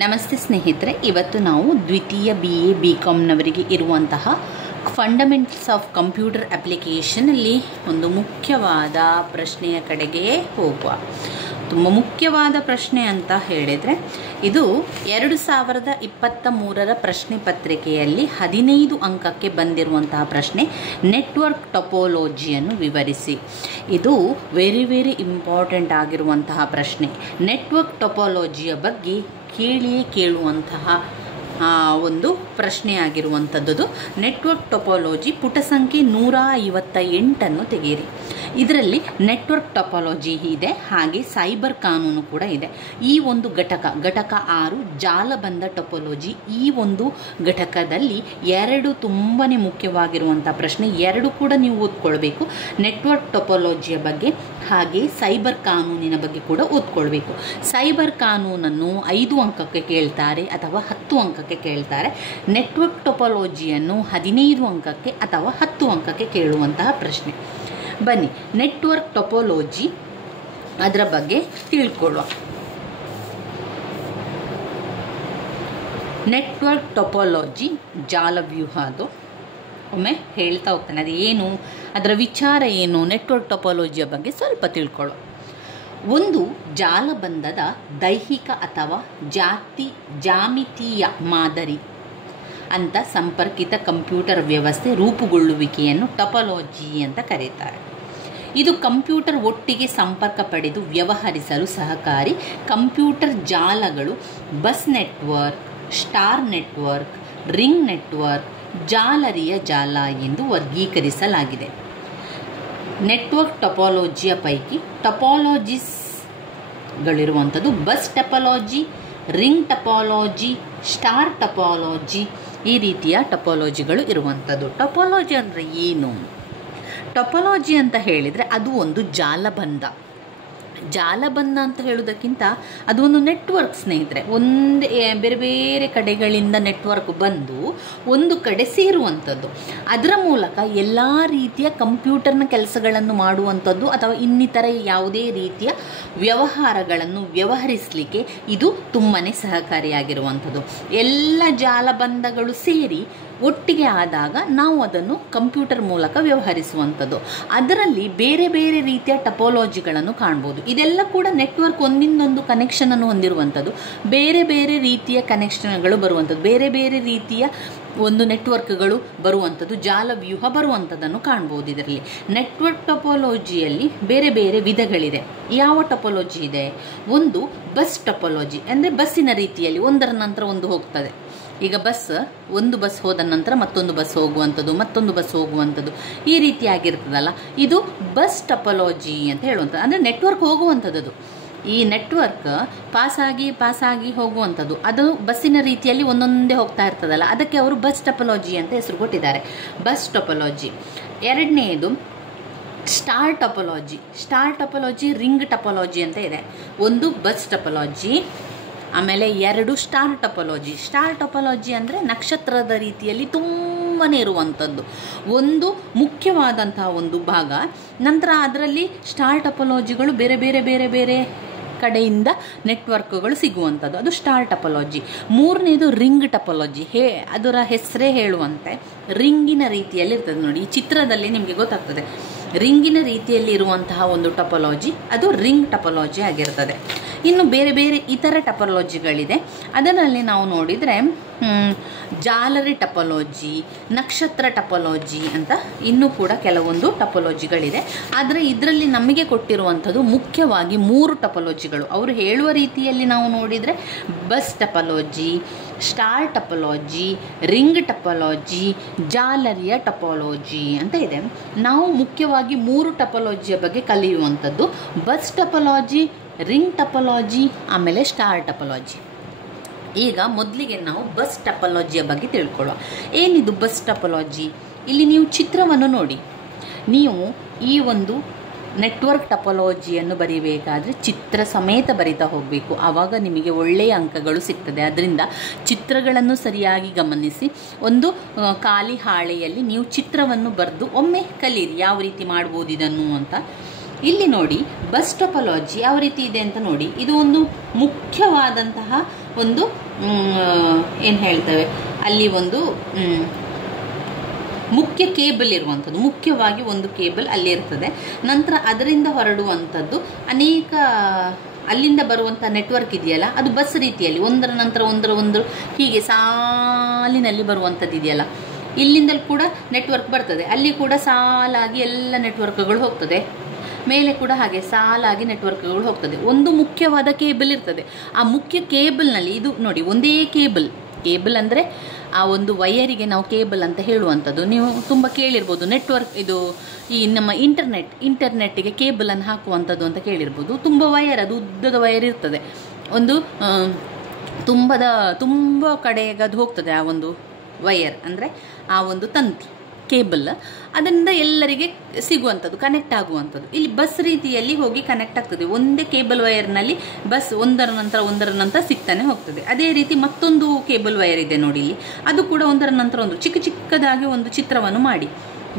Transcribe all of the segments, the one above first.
ನಮಸ್ತೆ ಸ್ನೇಹಿತರೆ, ಇವತ್ತು ನಾವು ದ್ವಿತೀಯ BA BComನವರಿಗೆ ಇರುವಂತಹ ಫಂಡಮೆಂಟಲ್ಸ್ ಆಫ್ ಕಂಪ್ಯೂಟರ್ ಅಪ್ಲಿಕೇಶನಲ್ಲಿ ಒಂದು ಮುಖ್ಯವಾದ ಪ್ರಶ್ನೆಯ ಕಡೆಗೆ ಹೋಗುವ. ತುಂಬ ಮುಖ್ಯವಾದ ಪ್ರಶ್ನೆ ಅಂತ ಹೇಳಿದರೆ, ಇದು 2023ರ ಪ್ರಶ್ನೆ ಪತ್ರಿಕೆಯಲ್ಲಿ 15 ಅಂಕಕ್ಕೆ ಬಂದಿರುವಂತಹ ಪ್ರಶ್ನೆ. ನೆಟ್ವರ್ಕ್ ಟೊಪೋಲಜಿಯನ್ನು ವಿವರಿಸಿ. ಇದು ವೆರಿ ಇಂಪಾರ್ಟೆಂಟ್ ಆಗಿರುವಂತಹ ಪ್ರಶ್ನೆ. ನೆಟ್ವರ್ಕ್ ಟೊಪೋಲಜಿಯ ಬಗ್ಗೆ ಕೇಳುವಂತಹ ಒಂದು ಪ್ರಶ್ನೆಯಾಗಿರುವಂಥದ್ದು. ನೆಟ್ವರ್ಕ್ ಟೊಪೋಲಜಿ ಪುಟ ಸಂಖ್ಯೆ 158 ತೆಗೆಯಿರಿ. ಇದರಲ್ಲಿ ನೆಟ್ವರ್ಕ್ ಟೊಪೋಲಜಿ ಇದೆ, ಹಾಗೆ ಸೈಬರ್ ಕಾನೂನು ಕೂಡ ಇದೆ. ಈ ಒಂದು ಘಟಕ 6 ಜಾಲಬಂಧ ಟೊಪೋಲಜಿ. ಈ ಒಂದು ಘಟಕದಲ್ಲಿ 2 ತುಂಬಾ ಮುಖ್ಯವಾಗಿರುವಂಥ ಪ್ರಶ್ನೆ, 2 ಕೂಡ ನೀವು ಓದ್ಕೊಳ್ಬೇಕು. ನೆಟ್ವರ್ಕ್ ಟೊಪೋಲಜಿಯ ಬಗ್ಗೆ ಹಾಗೆ ಸೈಬರ್ ಕಾನೂನಿನ ಬಗ್ಗೆ ಕೂಡ ಓದ್ಕೊಳ್ಬೇಕು. ಸೈಬರ್ ಕಾನೂನನ್ನು 5 ಅಂಕಕ್ಕೆ ಕೇಳ್ತಾರೆ ಅಥವಾ 10 ಅಂಕಕ್ಕೆ ಕೇಳ್ತಾರೆ. ನೆಟ್ವರ್ಕ್ ಟೊಪೋಲಜಿಯನ್ನು 15 ಅಂಕಕ್ಕೆ ಅಥವಾ 10 ಅಂಕಕ್ಕೆ ಕೇಳುವಂತಹ ಪ್ರಶ್ನೆ. ಬನ್ನಿ, ನೆಟ್ವರ್ಕ್ ಟೊಪೋಲಜಿ ಅದರ ಬಗ್ಗೆ ತಿಳ್ಕೊಳ್ಳುವ. ನೆಟ್ವರ್ಕ್ ಟೊಪೋಲಜಿ ಜಾಲವ್ಯೂಹ. ಅದು ಒಮ್ಮೆ ಹೇಳ್ತಾ ಹೋಗ್ತಾನೆ, ಅದು ಏನು, ಅದರ ವಿಚಾರ ಏನು, ನೆಟ್ವರ್ಕ್ ಟೊಪೋಲಜಿಯ ಬಗ್ಗೆ ಸ್ವಲ್ಪ ತಿಳ್ಕೊಳ್ಳೋ. ಒಂದು ಜಾಲಬಂಧದ ದೈಹಿಕ ಅಥವಾ ಜಾಮಿತೀಯ ಮಾದರಿ ಅಂತ ಸಂಪರ್ಕಿತ ಕಂಪ್ಯೂಟರ್ ವ್ಯವಸ್ಥೆ ರೂಪುಗೊಳ್ಳುವಿಕೆಯನ್ನು ಟೊಪೋಲಜಿ ಅಂತ ಕರೀತಾರೆ. ಇದು ಕಂಪ್ಯೂಟರ್ ಒಟ್ಟಿಗೆ ಸಂಪರ್ಕ ಪಡೆದು ವ್ಯವಹರಿಸಲು ಸಹಕಾರಿ ಕಂಪ್ಯೂಟರ್ ಜಾಲಗಳು bus network, star network, ring network, ಜಾಲರಿಯ ಜಾಲ ಎಂದು ವರ್ಗೀಕರಿಸಲಾಗಿದೆ. ನೆಟ್ವರ್ಕ್ ಟೊಪೋಲಜಿಯ ಪೈಕಿ ಟೊಪೋಲಜಿಸ್ಗಳಿರುವಂಥದ್ದು ಬಸ್ ಟೊಪೋಲಜಿ, ರಿಂಗ್ ಟೊಪೋಲಜಿ, ಸ್ಟಾರ್ ಟೊಪೋಲಜಿ, ಈ ರೀತಿಯ ಟೊಪೋಲಜಿಗಳು ಇರುವಂಥದ್ದು. ಟೊಪೋಲಜಿ ಅಂದರೆ ಏನು? ಟೊಪೋಲಜಿ ಅಂತ ಹೇಳಿದರೆ ಅದು ಒಂದು ಜಾಲಬಂಧ ಅಂತ ಹೇಳೋದಕ್ಕಿಂತ ಅದು ಒಂದು ನೆಟ್ವರ್ಕ್ ಸ್ನೇಹಿತರೆ. ಒಂದೇ ಬೇರೆ ಬೇರೆ ಕಡೆಗಳಿಂದ ನೆಟ್ವರ್ಕ್ ಬಂದು ಒಂದು ಕಡೆ ಸೇರುವಂಥದ್ದು. ಅದರ ಮೂಲಕ ಎಲ್ಲ ರೀತಿಯ ಕಂಪ್ಯೂಟರ್ನ ಕೆಲಸಗಳನ್ನು ಮಾಡುವಂಥದ್ದು ಅಥವಾ ಇನ್ನಿತರ ಯಾವುದೇ ರೀತಿಯ ವ್ಯವಹಾರಗಳನ್ನು ವ್ಯವಹರಿಸಲಿಕ್ಕೆ ಇದು ತುಂಬಾ ಸಹಕಾರಿಯಾಗಿರುವಂಥದ್ದು. ಎಲ್ಲ ಜಾಲಬಂಧಗಳು ಸೇರಿ ಒಟ್ಟಿಗೆ ಆದಾಗ ನಾವು ಅದನ್ನು ಕಂಪ್ಯೂಟರ್ ಮೂಲಕ ವ್ಯವಹರಿಸುವಂಥದ್ದು. ಅದರಲ್ಲಿ ಬೇರೆ ಬೇರೆ ರೀತಿಯ ಟೊಪೋಲಜಿಗಳನ್ನು ಕಾಣ್ಬೋದು. ಇದೆಲ್ಲ ಕೂಡ ನೆಟ್ವರ್ಕ್ ಒಂದಿಂದೊಂದು ಕನೆಕ್ಷನನ್ನು ಹೊಂದಿರುವಂಥದ್ದು. ಬೇರೆ ಬೇರೆ ರೀತಿಯ ಕನೆಕ್ಷನ್ಗಳು ಬರುವಂಥದ್ದು, ಬೇರೆ ಬೇರೆ ರೀತಿಯ ಒಂದು ನೆಟ್ವರ್ಕ್ಗಳು ಬರುವಂಥದ್ದು, ಜಾಲವ್ಯೂಹ ಬರುವಂಥದ್ದನ್ನು ಕಾಣ್ಬೋದು. ಇದರಲ್ಲಿ ನೆಟ್ವರ್ಕ್ ಟೊಪೋಲಜಿಯಲ್ಲಿ ಬೇರೆ ಬೇರೆ ವಿಧಗಳಿದೆ. ಯಾವ ಟೊಪೋಲಜಿ ಇದೆ? ಒಂದು ಬಸ್ ಟೊಪೋಲಜಿ, ಅಂದರೆ ಬಸ್ಸಿನ ರೀತಿಯಲ್ಲಿ ಒಂದರ ನಂತರ ಒಂದು ಹೋಗ್ತದೆ. ಈಗ ಒಂದು ಬಸ್ ಹೋದ ನಂತರ ಮತ್ತೊಂದು ಬಸ್ ಹೋಗುವಂಥದ್ದು ಈ ರೀತಿಯಾಗಿರ್ತದಲ್ಲ, ಇದು ಬಸ್ ಟೊಪೋಲಜಿ ಅಂತ ಹೇಳುವಂಥದ್ದು. ಅಂದರೆ ನೆಟ್ವರ್ಕ್ ಹೋಗುವಂಥದ್ದು. ಈ ನೆಟ್ವರ್ಕ್ ಪಾಸಾಗಿ ಹೋಗುವಂಥದ್ದು, ಅದು ಬಸ್ಸಿನ ರೀತಿಯಲ್ಲಿ ಒಂದೊಂದೇ ಹೋಗ್ತಾ ಇರ್ತದಲ್ಲ, ಅದಕ್ಕೆ ಅವರು ಬಸ್ ಟೊಪೋಲಜಿ ಅಂತ ಹೆಸರು ಕೊಟ್ಟಿದ್ದಾರೆ. ಬಸ್ ಟೊಪೋಲಜಿ. ಎರಡನೆಯದು ಸ್ಟಾರ್ ಟೊಪೋಲಜಿ, ರಿಂಗ್ ಟೊಪೋಲಜಿ ಅಂತ ಇದೆ. ಒಂದು ಬಸ್ ಟೊಪೋಲಜಿ, ಆಮೇಲೆ 2 ಸ್ಟಾರ್ ಟೊಪೋಲಜಿ ಅಂದರೆ ನಕ್ಷತ್ರದ ರೀತಿಯಲ್ಲಿ ತುಂಬಾ ಇರುವಂಥದ್ದು, ಒಂದು ಮುಖ್ಯವಾದಂತಹ ಒಂದು ಭಾಗ. ನಂತರ ಅದರಲ್ಲಿ ಸ್ಟಾರ್ ಟೊಪೋಲಜಿಗಳು ಬೇರೆ ಬೇರೆ ಕಡೆಯಿಂದ ನೆಟ್ವರ್ಕ್ಗಳು ಸಿಗುವಂಥದ್ದು, ಅದು ಸ್ಟಾರ್ ಟೊಪೋಲಜಿ. ಮೂರನೇದು ರಿಂಗ್ ಟೊಪೋಲಜಿ. ಅದರ ಹೆಸರೇ ಹೇಳುವಂತೆ ರಿಂಗಿನ ರೀತಿಯಲ್ಲಿ ಇರ್ತದೆ. ನೋಡಿ, ಈ ಚಿತ್ರದಲ್ಲಿ ನಿಮಗೆ ಗೊತ್ತಾಗ್ತದೆ. ರಿಂಗಿನ ರೀತಿಯಲ್ಲಿ ಇರುವಂತಹ ಒಂದು ಟೊಪೋಲಜಿ, ಅದು ರಿಂಗ್ ಟೊಪೋಲಜಿ ಆಗಿರ್ತದೆ. ಇನ್ನು ಬೇರೆ ಬೇರೆ ಇತರ ಟೊಪೋಲಜಿಗಳಿದೆ. ಅದರಲ್ಲಿ ನಾವು ನೋಡಿದರೆ ಜಾಲರಿ ಟೊಪೋಲಜಿ, ನಕ್ಷತ್ರ ಟೊಪೋಲಜಿ ಅಂತ ಇನ್ನೂ ಕೂಡ ಕೆಲವೊಂದು ಟೊಪೋಲಜಿಗಳಿದೆ. ಆದರೆ ಇದರಲ್ಲಿ ನಮಗೆ ಕೊಟ್ಟಿರುವಂಥದ್ದು ಮುಖ್ಯವಾಗಿ 3 ಟೊಪೋಲಜಿಗಳು. ಅವರು ಹೇಳುವ ರೀತಿಯಲ್ಲಿ ನಾವು ನೋಡಿದರೆ ಬಸ್ ಟೊಪೋಲಜಿ, ಸ್ಟಾರ್ ಟೊಪೋಲಜಿ, ರಿಂಗ್ ಟೊಪೋಲಜಿ, ಜಾಲರಿಯ ಟೊಪೋಲಜಿ ಅಂತ ಇದೆ. ನಾವು ಮುಖ್ಯವಾಗಿ 3 ಟೊಪೋಲಜಿಯ ಬಗ್ಗೆ ಕಲಿಯುವಂಥದ್ದು: ಬಸ್ ಟೊಪೋಲಜಿ, ರಿಂಗ್ ಟೊಪೋಲಜಿ, ಆಮೇಲೆ ಸ್ಟಾರ್ ಟೊಪೋಲಜಿ. ಈಗ ಮೊದಲಿಗೆ ನಾವು ಬಸ್ ಟೊಪೋಲಜಿಯ ಬಗ್ಗೆ ತಿಳ್ಕೊಳ್ಳುವ. ಏನಿದು ಬಸ್ ಟೊಪೋಲಜಿ? ಇಲ್ಲಿ ನೀವು ಚಿತ್ರವನ್ನು ನೋಡಿ. ನೀವು ಈ ಒಂದು ನೆಟ್ವರ್ಕ್ ಟೊಪೋಲಜಿಯನ್ನು ಬರೀಬೇಕಾದ್ರೆ ಚಿತ್ರ ಸಮೇತ ಬರಿತಾ ಹೋಗಬೇಕು, ಆವಾಗ ನಿಮಗೆ ಒಳ್ಳೆಯ ಅಂಕಗಳು ಸಿಗ್ತದೆ. ಅದರಿಂದ ಚಿತ್ರಗಳನ್ನು ಸರಿಯಾಗಿ ಗಮನಿಸಿ ಒಂದು ಖಾಲಿ ಹಾಳೆಯಲ್ಲಿ ನೀವು ಚಿತ್ರವನ್ನು ಬರೆದು ಒಮ್ಮೆ ಕಲೀರಿ ಯಾವ ರೀತಿ ಮಾಡ್ಬೋದು ಇದನ್ನು ಅಂತ. ಇಲ್ಲಿ ನೋಡಿ ಬಸ್ ಟೊಪಾಲಜಿ ಯಾವ ರೀತಿ ಇದೆ ಅಂತ ನೋಡಿ. ಇದು ಒಂದು ಮುಖ್ಯವಾದಂತಹ ಒಂದು ಏನು ಹೇಳ್ತೇವೆ, ಅಲ್ಲಿ ಒಂದು ಮುಖ್ಯ ಕೇಬಲ್ ಇರುವಂಥದ್ದು, ಮುಖ್ಯವಾಗಿ ಒಂದು ಕೇಬಲ್ ಅಲ್ಲಿ ಇರ್ತದೆ. ನಂತರ ಅದರಿಂದ ಹೊರಡುವಂಥದ್ದು ಅನೇಕ ಅಲ್ಲಿಂದ ಬರುವಂಥ ನೆಟ್ವರ್ಕ್ ಇದೆಯಲ್ಲ, ಅದು ಬಸ್ ರೀತಿಯಲ್ಲಿ ಒಂದರ ನಂತರ ಒಂದು ಹೀಗೆ ಸಾಲಿನಲ್ಲಿ ಬರುವಂಥದ್ದು ಇದೆಯಲ್ಲ, ಇಲ್ಲಿಂದಲೂ ಕೂಡ ನೆಟ್ವರ್ಕ್ ಬರ್ತದೆ, ಅಲ್ಲಿ ಕೂಡ ಸಾಲಾಗಿ ಎಲ್ಲ ನೆಟ್ವರ್ಕ್ಗಳು ಹೋಗ್ತದೆ, ಮೇಲೆ ಕೂಡ ಹಾಗೆ ಸಾಲಾಗಿ ನೆಟ್ವರ್ಕ್ಗಳು ಹೋಗ್ತದೆ. ಒಂದು ಮುಖ್ಯವಾದ ಕೇಬಲ್ ಇರ್ತದೆ. ಆ ಮುಖ್ಯ ಕೇಬಲ್ನಲ್ಲಿ ಇದು ನೋಡಿ ಒಂದೇ ಕೇಬಲ್ ಅಂದರೆ ಆ ಒಂದು ವಯರಿಗೆ ನಾವು ಕೇಬಲ್ ಅಂತ ಹೇಳುವಂಥದ್ದು. ನೀವು ತುಂಬ ಕೇಳಿರ್ಬೋದು, ನೆಟ್ವರ್ಕ್ ಇದು ಈ ನಮ್ಮ ಇಂಟರ್ನೆಟ್ಟಿಗೆ ಕೇಬಲನ್ನು ಹಾಕುವಂಥದ್ದು ಅಂತ ಕೇಳಿರ್ಬೋದು. ತುಂಬ ವಯರ್, ಅದು ಉದ್ದದ ವಯರ್ ಇರ್ತದೆ, ಒಂದು ತುಂಬ ಕಡೆಗೆ ಅದು ಹೋಗ್ತದೆ. ಆ ಒಂದು ವಯರ್ ಅಂದರೆ ಆ ಒಂದು ತಂತಿ ಕೇಬಲ್, ಅದರಿಂದ ಎಲ್ಲರಿಗೆ ಸಿಗುವಂಥದ್ದು, ಕನೆಕ್ಟ್ ಆಗುವಂಥದ್ದು. ಇಲ್ಲಿ ಬಸ್ ರೀತಿಯಲ್ಲಿ ಹೋಗಿ ಕನೆಕ್ಟ್ ಆಗ್ತದೆ. ಒಂದೇ ಕೇಬಲ್ ವಯರ್ನಲ್ಲಿ ಬಸ್ ಒಂದರ ನಂತರ ಸಿಗ್ತಾನೆ ಹೋಗ್ತದೆ. ಅದೇ ರೀತಿ ಮತ್ತೊಂದು ಕೇಬಲ್ ವಯರ್ ಇದೆ ನೋಡಿ ಇಲ್ಲಿ, ಅದು ಕೂಡ ಒಂದರ ನಂತರ ಒಂದು ಚಿಕ್ಕದಾಗಿ ಒಂದು ಚಿತ್ರವನ್ನು ಮಾಡಿ,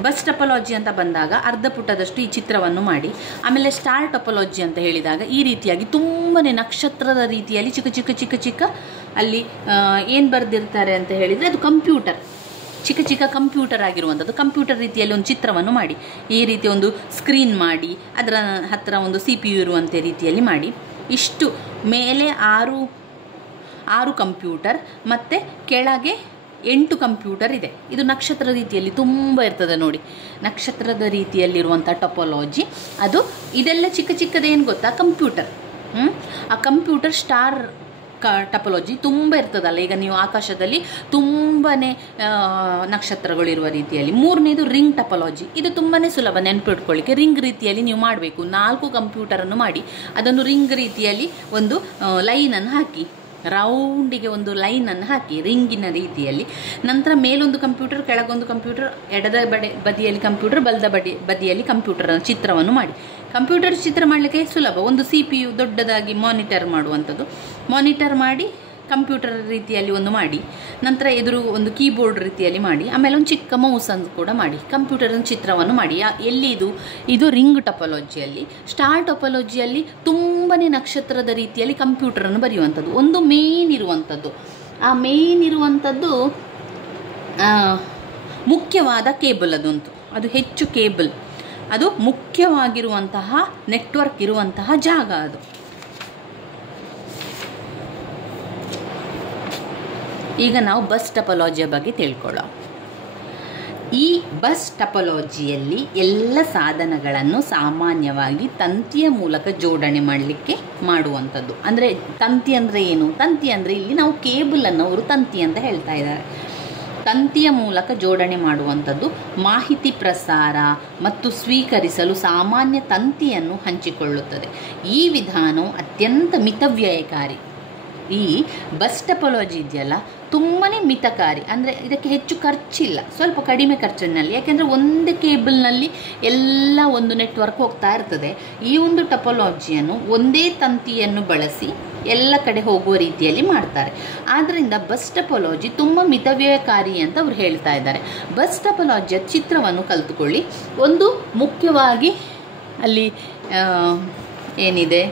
ಬಸ್ ಟೊಪಾಲಜಿ ಅಂತ ಬಂದಾಗ ಅರ್ಧ ಪುಟದಷ್ಟು ಈ ಚಿತ್ರವನ್ನು ಮಾಡಿ, ಆಮೇಲೆ ಸ್ಟಾರ್ ಟೊಪಾಲಜಿ ಅಂತ ಹೇಳಿದಾಗ ಈ ರೀತಿಯಾಗಿ ತುಂಬನೇ ನಕ್ಷತ್ರದ ರೀತಿಯಲ್ಲಿ ಚಿಕ್ಕ ಅಲ್ಲಿ ಏನು ಬರೆದಿರ್ತಾರೆ ಅಂತ ಹೇಳಿದರೆ ಅದು ಕಂಪ್ಯೂಟರ್, ಚಿಕ್ಕ ಕಂಪ್ಯೂಟರ್ ಆಗಿರುವಂಥದ್ದು. ಕಂಪ್ಯೂಟರ್ ರೀತಿಯಲ್ಲಿ ಒಂದು ಚಿತ್ರವನ್ನು ಮಾಡಿ, ಈ ರೀತಿ ಒಂದು ಸ್ಕ್ರೀನ್ ಮಾಡಿ, ಅದರ ಹತ್ತಿರ ಒಂದು CPU ಇರುವಂಥ ರೀತಿಯಲ್ಲಿ ಮಾಡಿ, ಇಷ್ಟು ಮೇಲೆ 6 ಕಂಪ್ಯೂಟರ್ ಮತ್ತು ಕೆಳಗೆ 8 ಕಂಪ್ಯೂಟರ್ ಇದೆ. ಇದು ನಕ್ಷತ್ರ ರೀತಿಯಲ್ಲಿ ತುಂಬ ಇರ್ತದೆ ನೋಡಿ, ನಕ್ಷತ್ರದ ರೀತಿಯಲ್ಲಿರುವಂಥ ಟೊಪಾಲಜಿ ಅದು. ಇದೆಲ್ಲ ಚಿಕ್ಕದೇನು ಗೊತ್ತಾ, ಕಂಪ್ಯೂಟರ್. ಆ ಕಂಪ್ಯೂಟರ್ ಸ್ಟಾರ್ ಟೊಪಾಲಜಿ ತುಂಬ ಇರ್ತದಲ್ಲ, ಈಗ ನೀವು ಆಕಾಶದಲ್ಲಿ ತುಂಬನೇ ನಕ್ಷತ್ರಗಳು ಇರುವ ರೀತಿಯಲ್ಲಿ. ಮೂರನೇದು ರಿಂಗ್ ಟೊಪಾಲಜಿ. ಇದು ತುಂಬಾ ಸುಲಭ ನೆನಪಿಟ್ಕೊಳ್ಳಿಕ್ಕೆ. ರಿಂಗ್ ರೀತಿಯಲ್ಲಿ ನೀವು ಮಾಡಬೇಕು, 4 ಕಂಪ್ಯೂಟರನ್ನು ಮಾಡಿ ಅದನ್ನು ರಿಂಗ್ ರೀತಿಯಲ್ಲಿ ಒಂದು ಲೈನನ್ನು ಹಾಕಿ, ರೌಂಡಿಗೆ ಒಂದು ಲೈನನ್ನು ಹಾಕಿ ರಿಂಗಿನ ರೀತಿಯಲ್ಲಿ. ನಂತರ ಮೇಲೊಂದು ಕಂಪ್ಯೂಟರ್, ಕೆಳಗೊಂದು ಕಂಪ್ಯೂಟರ್, ಎಡದ ಬದಿಯಲ್ಲಿ ಕಂಪ್ಯೂಟರ್, ಬಲದ ಬದಿಯಲ್ಲಿ ಕಂಪ್ಯೂಟರ್ ಚಿತ್ರವನ್ನು ಮಾಡಿ. ಕಂಪ್ಯೂಟರ್ ಚಿತ್ರ ಮಾಡಲಿಕ್ಕೆ ಸುಲಭ. ಒಂದು CPU ದೊಡ್ಡದಾಗಿ ಮಾನಿಟರ್ ಮಾಡುವಂಥದ್ದು, ಮಾನಿಟರ್ ಮಾಡಿ ಕಂಪ್ಯೂಟರ್ ರೀತಿಯಲ್ಲಿ ಒಂದು ಮಾಡಿ, ನಂತರ ಎದುರು ಒಂದು ಕೀಬೋರ್ಡ್ ರೀತಿಯಲ್ಲಿ ಮಾಡಿ, ಆಮೇಲೆ ಒಂದು ಚಿಕ್ಕ ಮೌಸನ್ನು ಕೂಡ ಮಾಡಿ ಕಂಪ್ಯೂಟರ್ ಚಿತ್ರವನ್ನು ಮಾಡಿ. ಎಲ್ಲಿ ಇದು ರಿಂಗ್ ಟೊಪಾಲಜಿಯಲ್ಲಿ. ಸ್ಟಾರ್ ಟೊಪಾಲಜಿಯಲ್ಲಿ ತುಂಬನೇ ನಕ್ಷತ್ರದ ರೀತಿಯಲ್ಲಿ ಕಂಪ್ಯೂಟರನ್ನು ಬರೆಯುವಂಥದ್ದು. ಒಂದು ಮೇನ್ ಇರುವಂಥದ್ದು, ಆ ಮೇನ್ ಇರುವಂಥದ್ದು ಮುಖ್ಯವಾದ ಕೇಬಲ್, ಅದು ಹೆಚ್ಚು ಕೇಬಲ್, ಅದು ಮುಖ್ಯವಾಗಿರುವಂತಹ ನೆಟ್ವರ್ಕ್ ಇರುವಂತಹ ಜಾಗ ಅದು. ಈಗ ನಾವು ಬಸ್ ಟೊಪಾಲಜಿಯ ಬಗ್ಗೆ ತಿಳ್ಕೊಳ್ಳೋಣ. ಈ ಬಸ್ ಟೊಪಾಲಜಿಯಲ್ಲಿ ಎಲ್ಲ ಸಾಧನಗಳನ್ನು ಸಾಮಾನ್ಯವಾಗಿ ತಂತಿಯ ಮೂಲಕ ಜೋಡಣೆ ಮಾಡಲಿಕ್ಕೆ ಮಾಡುವಂಥದ್ದು. ಅಂದರೆ ತಂತಿ ಅಂದರೆ ಏನು? ತಂತಿ ಅಂದರೆ ಇಲ್ಲಿ ನಾವು ಕೇಬಲನ್ನು ಅವರು ತಂತಿ ಅಂತ ಹೇಳ್ತಾ ಇದ್ದಾರೆ. ತಂತಿಯ ಮೂಲಕ ಜೋಡಣೆ ಮಾಡುವಂಥದ್ದು. ಮಾಹಿತಿ ಪ್ರಸಾರ ಮತ್ತು ಸ್ವೀಕರಿಸಲು ಸಾಮಾನ್ಯ ತಂತಿಯನ್ನು ಹಂಚಿಕೊಳ್ಳುತ್ತದೆ. ಈ ವಿಧಾನವು ಅತ್ಯಂತ ಮಿತವ್ಯಯಕಾರಿ. ಈ ಬಸ್ ಟೊಪಾಲಜಿ ಇದೆಯಲ್ಲ, ತುಂಬಾ ಮಿತಕಾರಿ. ಅಂದರೆ ಇದಕ್ಕೆ ಹೆಚ್ಚು ಖರ್ಚಿಲ್ಲ, ಸ್ವಲ್ಪ ಕಡಿಮೆ ಖರ್ಚಿನಲ್ಲಿ. ಯಾಕೆಂದರೆ ಒಂದೇ ಕೇಬಲ್ನಲ್ಲಿ ಎಲ್ಲ ಒಂದು ನೆಟ್ವರ್ಕ್ ಹೋಗ್ತಾ ಇರ್ತದೆ. ಈ ಒಂದು ಟೊಪಾಲಜಿಯನ್ನು ಒಂದೇ ತಂತಿಯನ್ನು ಬಳಸಿ ಎಲ್ಲ ಕಡೆ ಹೋಗುವ ರೀತಿಯಲ್ಲಿ ಮಾಡ್ತಾರೆ. ಆದ್ದರಿಂದ ಬಸ್ ಟೊಪಾಲಜಿ ತುಂಬ ಮಿತವ್ಯಯಕಾರಿ ಅಂತ ಅವ್ರು ಹೇಳ್ತಾ ಇದ್ದಾರೆ. ಬಸ್ ಟೊಪಾಲಜಿಯ ಚಿತ್ರವನ್ನು ಕಲಿತುಕೊಳ್ಳಿ. ಒಂದು ಮುಖ್ಯವಾಗಿ ಅಲ್ಲಿ ಏನಿದೆ,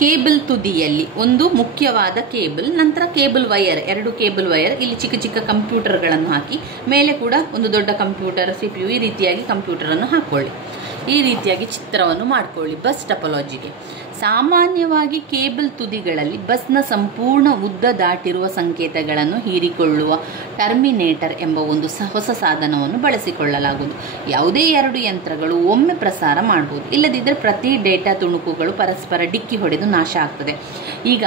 ಕೇಬಲ್ ತುದಿಯಲ್ಲಿ ಒಂದು ಮುಖ್ಯವಾದ ಕೇಬಲ್, ನಂತರ ಕೇಬಲ್ ವಯರ್, 2 ಕೇಬಲ್ ವಯರ್, ಇಲ್ಲಿ ಚಿಕ್ಕ ಕಂಪ್ಯೂಟರ್ಗಳನ್ನು ಹಾಕಿ, ಮೇಲೆ ಕೂಡ ಒಂದು ದೊಡ್ಡ ಕಂಪ್ಯೂಟರ್, CPU, ಈ ರೀತಿಯಾಗಿ ಕಂಪ್ಯೂಟರನ್ನು ಹಾಕ್ಕೊಳ್ಳಿ. ಈ ರೀತಿಯಾಗಿ ಚಿತ್ರವನ್ನು ಮಾಡಿಕೊಳ್ಳಿ ಬಸ್ ಟೊಪಾಲಜಿಗೆ. ಸಾಮಾನ್ಯವಾಗಿ ಕೇಬಲ್ ತುದಿಗಳಲ್ಲಿ ಬಸ್ನ ಸಂಪೂರ್ಣ ಉದ್ದ ದಾಟಿರುವ ಸಂಕೇತಗಳನ್ನು ಹೀರಿಕೊಳ್ಳುವ ಟರ್ಮಿನೇಟರ್ ಎಂಬ ಒಂದು ಹೊಸ ಸಾಧನವನ್ನು ಬಳಸಿಕೊಳ್ಳಲಾಗುವುದು. ಯಾವುದೇ 2 ಯಂತ್ರಗಳು ಒಮ್ಮೆ ಪ್ರಸಾರ ಮಾಡಬಹುದು. ಇಲ್ಲದಿದ್ದರೆ ಪ್ರತಿ ಡೇಟಾ ತುಣುಕುಗಳು ಪರಸ್ಪರ ಡಿಕ್ಕಿ ಹೊಡೆದು ನಾಶ ಆಗ್ತದೆ. ಈಗ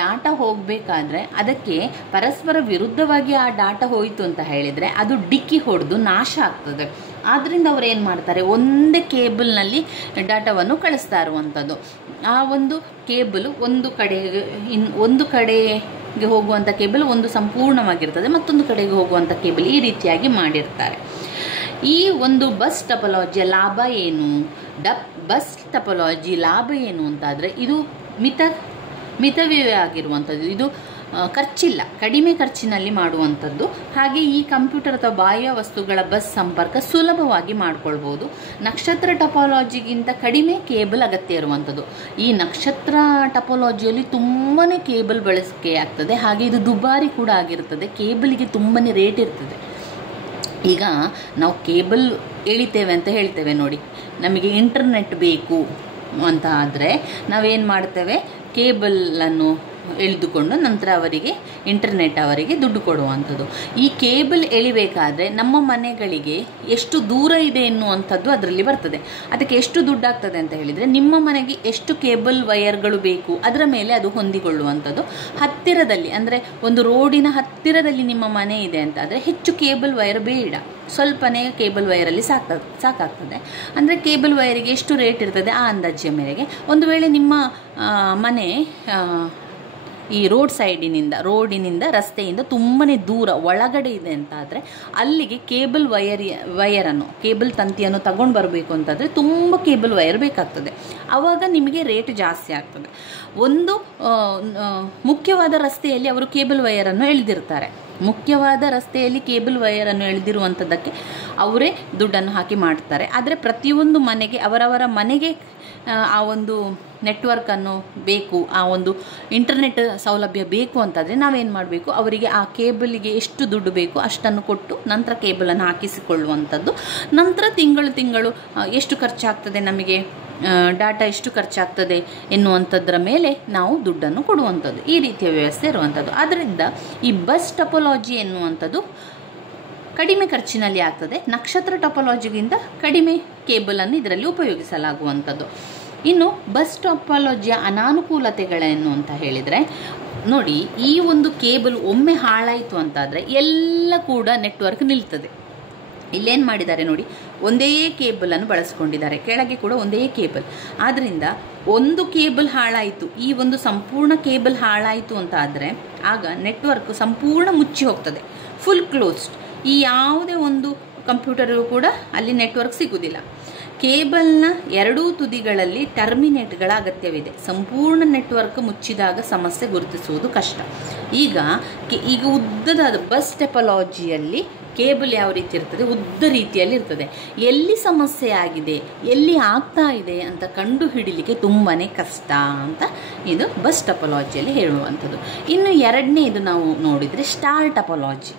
ಡಾಟಾ ಹೋಗಬೇಕಾದ್ರೆ ಅದಕ್ಕೆ ಪರಸ್ಪರ ವಿರುದ್ಧವಾಗಿ ಆ ಡಾಟಾ ಹೋಯಿತು ಅಂತ ಹೇಳಿದರೆ ಅದು ಡಿಕ್ಕಿ ಹೊಡೆದು ನಾಶ ಆಗ್ತದೆ. ಆದ್ದರಿಂದ ಅವ್ರು ಏನು ಮಾಡ್ತಾರೆ, ಒಂದೇ ಕೇಬಲ್ನಲ್ಲಿ ಡಾಟಾವನ್ನು ಕಳಿಸ್ತಾ ಇರುವಂಥದ್ದು. ಆ ಒಂದು ಕೇಬಲ್ ಒಂದು ಕಡೆಗೆ ಹೋಗುವಂಥ ಕೇಬಲ್ ಒಂದು ಸಂಪೂರ್ಣವಾಗಿರ್ತದೆ, ಮತ್ತೊಂದು ಕಡೆಗೆ ಹೋಗುವಂಥ ಕೇಬಲ್, ಈ ರೀತಿಯಾಗಿ ಮಾಡಿರ್ತಾರೆ. ಈ ಒಂದು ಬಸ್ ಟೊಪಾಲಜಿಯ ಲಾಭ ಏನು? ಬಸ್ ಟೊಪಾಲಜಿ ಲಾಭ ಏನು ಅಂತಾದರೆ ಇದು ಮಿತವ್ಯಯ ಆಗಿರುವಂಥದ್ದು. ಇದು ಖರ್ಚಿಲ್ಲ, ಕಡಿಮೆ ಖರ್ಚಿನಲ್ಲಿ ಮಾಡುವಂಥದ್ದು. ಹಾಗೆ ಈ ಕಂಪ್ಯೂಟರ್ ಅಥವಾ ಬಾಹ್ಯ ವಸ್ತುಗಳ ಬಸ್ ಸಂಪರ್ಕ ಸುಲಭವಾಗಿ ಮಾಡ್ಕೊಳ್ಬೋದು. ನಕ್ಷತ್ರ ಟಪಾಲಜಿಗಿಂತ ಕಡಿಮೆ ಕೇಬಲ್ ಅಗತ್ಯ ಇರುವಂಥದ್ದು. ಈ ನಕ್ಷತ್ರ ಟಪಾಲಜಿಯಲ್ಲಿ ತುಂಬಾ ಕೇಬಲ್ ಬಳಕೆ ಆಗ್ತದೆ. ಹಾಗೆ ಇದು ದುಬಾರಿ ಕೂಡ ಆಗಿರ್ತದೆ, ಕೇಬಲ್ಗೆ ತುಂಬಾ ರೇಟ್ ಇರ್ತದೆ. ಈಗ ನಾವು ಕೇಬಲ್ ಎಳಿತೇವೆ ಅಂತ ಹೇಳ್ತೇವೆ ನೋಡಿ, ನಮಗೆ ಇಂಟರ್ನೆಟ್ ಬೇಕು ಅಂತ ಆದರೆ ನಾವೇನು ಮಾಡ್ತೇವೆ, ಕೇಬಲನ್ನು ಎಳೆದುಕೊಂಡು ನಂತರ ಅವರಿಗೆ ಇಂಟರ್ನೆಟ್ ಅವರಿಗೆ ದುಡ್ಡು ಕೊಡುವಂಥದ್ದು. ಈ ಕೇಬಲ್ ಎಳಿಬೇಕಾದ್ರೆ ನಮ್ಮ ಮನೆಗಳಿಗೆ ಎಷ್ಟು ದೂರ ಇದೆ ಎನ್ನುವಂಥದ್ದು ಅದರಲ್ಲಿ ಬರ್ತದೆ. ಅದಕ್ಕೆ ಎಷ್ಟು ದುಡ್ಡಾಗ್ತದೆ ಅಂತ ಹೇಳಿದರೆ, ನಿಮ್ಮ ಮನೆಗೆ ಎಷ್ಟು ಕೇಬಲ್ ವಯರ್ಗಳು ಬೇಕು ಅದರ ಮೇಲೆ ಅದು ಹೊಂದಿಕೊಳ್ಳುವಂಥದ್ದು. ಹತ್ತಿರದಲ್ಲಿ ಅಂದರೆ ಒಂದು ರೋಡಿನ ಹತ್ತಿರದಲ್ಲಿ ನಿಮ್ಮ ಮನೆ ಇದೆ ಅಂತ ಆದರೆ ಹೆಚ್ಚು ಕೇಬಲ್ ವಯರ್ ಬೇಡ, ಸ್ವಲ್ಪನೇ ಕೇಬಲ್ ವಯರಲ್ಲಿ ಸಾಕಾಗ್ತದೆ. ಅಂದರೆ ಕೇಬಲ್ ವಯರಿಗೆ ಎಷ್ಟು ರೇಟ್ ಇರ್ತದೆ ಆ ಅಂದಾಜಿನ ಮೇರೆಗೆ. ಒಂದು ವೇಳೆ ನಿಮ್ಮ ಮನೆ ಈ ರೋಡಿನಿಂದ ರಸ್ತೆಯಿಂದ ತುಂಬಾ ದೂರ ಒಳಗಡೆ ಇದೆ ಅಂತ ಆದರೆ ಅಲ್ಲಿಗೆ ಕೇಬಲ್ ವಯರನ್ನು ಕೇಬಲ್ ತಂತಿಯನ್ನು ತಗೊಂಡು ಬರಬೇಕು ಅಂತಾದರೆ ತುಂಬ ಕೇಬಲ್ ವಯರ್ ಬೇಕಾಗ್ತದೆ. ಆವಾಗ ನಿಮಗೆ ರೇಟ್ ಜಾಸ್ತಿ ಆಗ್ತದೆ. ಒಂದು ಮುಖ್ಯವಾದ ರಸ್ತೆಯಲ್ಲಿ ಅವರು ಕೇಬಲ್ ವಯರನ್ನು ಎಳೆದಿರ್ತಾರೆ. ಮುಖ್ಯವಾದ ರಸ್ತೆಯಲ್ಲಿ ಕೇಬಲ್ ವಯರನ್ನು ಎಳೆದಿರುವಂಥದ್ದಕ್ಕೆ ಅವರೇ ದುಡ್ಡನ್ನು ಹಾಕಿ ಮಾಡ್ತಾರೆ. ಆದರೆ ಪ್ರತಿಯೊಂದು ಮನೆಗೆ ಅವರವರ ಮನೆಗೆ ಆ ಒಂದು ನೆಟ್ವರ್ಕನ್ನು ಬೇಕು, ಆ ಒಂದು ಇಂಟರ್ನೆಟ್ ಸೌಲಭ್ಯ ಬೇಕು ಅಂತಾದರೆ ನಾವೇನು ಮಾಡಬೇಕು, ಅವರಿಗೆ ಆ ಕೇಬಲಿಗೆ ಎಷ್ಟು ದುಡ್ಡು ಬೇಕು ಅಷ್ಟನ್ನು ಕೊಟ್ಟು ನಂತರ ಕೇಬಲನ್ನು ಹಾಕಿಸಿಕೊಳ್ಳುವಂಥದ್ದು. ನಂತರ ತಿಂಗಳು ಎಷ್ಟು ಖರ್ಚಾಗ್ತದೆ, ನಮಗೆ ಡಾಟಾ ಎಷ್ಟು ಖರ್ಚಾಗ್ತದೆ ಎನ್ನುವಂಥದ್ರ ಮೇಲೆ ನಾವು ದುಡ್ಡನ್ನು ಕೊಡುವಂಥದ್ದು. ಈ ರೀತಿಯ ವ್ಯವಸ್ಥೆ ಇರುವಂಥದ್ದು. ಆದ್ದರಿಂದ ಈ ಬಸ್ ಟಪಾಲಜಿ ಎನ್ನುವಂಥದ್ದು ಕಡಿಮೆ ಖರ್ಚಿನಲ್ಲಿ ಆಗ್ತದೆ. ನಕ್ಷತ್ರ ಟಪಾಲಜಿಗಿಂತ ಕಡಿಮೆ ಕೇಬಲನ್ನು ಇದರಲ್ಲಿ ಉಪಯೋಗಿಸಲಾಗುವಂಥದ್ದು. ಇನ್ನು ಬಸ್ ಟಪಾಲಜಿಯ ಅನಾನುಕೂಲತೆಗಳೇನು ಅಂತ ಹೇಳಿದರೆ ನೋಡಿ, ಈ ಒಂದು ಕೇಬಲ್ ಒಮ್ಮೆ ಹಾಳಾಯಿತು ಅಂತಾದರೆ ಎಲ್ಲ ಕೂಡ ನೆಟ್ವರ್ಕ್ ನಿಲ್ತದೆ. ಇಲ್ಲೇನು ಮಾಡಿದ್ದಾರೆ ನೋಡಿ, ಒಂದೇ ಕೇಬಲನ್ನು ಬಳಸ್ಕೊಂಡಿದ್ದಾರೆ, ಕೆಳಗೆ ಕೂಡ ಒಂದೇ ಕೇಬಲ್. ಆದ್ದರಿಂದ ಒಂದು ಕೇಬಲ್ ಹಾಳಾಯಿತು, ಈ ಒಂದು ಸಂಪೂರ್ಣ ಕೇಬಲ್ ಹಾಳಾಯಿತು ಅಂತ ಆದರೆ ಆಗ ನೆಟ್ವರ್ಕ್ ಸಂಪೂರ್ಣ ಮುಚ್ಚಿ ಹೋಗ್ತದೆ, ಫುಲ್ ಕ್ಲೋಸ್ಡ್. ಈ ಯಾವುದೇ ಒಂದು ಕಂಪ್ಯೂಟರ್ಗೂ ಕೂಡ ಅಲ್ಲಿ ನೆಟ್ವರ್ಕ್ ಸಿಗುವುದಿಲ್ಲ. ಕೇಬಲ್ನ ಎರಡೂ ತುದಿಗಳಲ್ಲಿ ಟರ್ಮಿನೇಟ್ಗಳ ಅಗತ್ಯವಿದೆ. ಸಂಪೂರ್ಣ ನೆಟ್ವರ್ಕ್ ಮುಚ್ಚಿದಾಗ ಸಮಸ್ಯೆ ಗುರುತಿಸುವುದು ಕಷ್ಟ. ಈಗ ಉದ್ದದ ಬಸ್ ಟಪಾಲಜಿಯಲ್ಲಿ ಕೇಬಲ್ ಯಾವ ರೀತಿ ಇರ್ತದೆ, ಉದ್ದ ರೀತಿಯಲ್ಲಿ ಇರ್ತದೆ. ಎಲ್ಲಿ ಸಮಸ್ಯೆ ಆಗಿದೆ, ಎಲ್ಲಿ ಆಗ್ತಾ ಇದೆ ಅಂತ ಕಂಡು ಹಿಡಿಲಿಕ್ಕೆ ತುಂಬಾ ಕಷ್ಟ ಅಂತ ಇದು ಬಸ್ ಟಪಾಲಜಿಯಲ್ಲಿ ಹೇಳುವಂಥದ್ದು. ಇನ್ನು ಎರಡನೇದು ನಾವು ನೋಡಿದರೆ ಸ್ಟಾರ್ ಟಪಾಲಜಿ.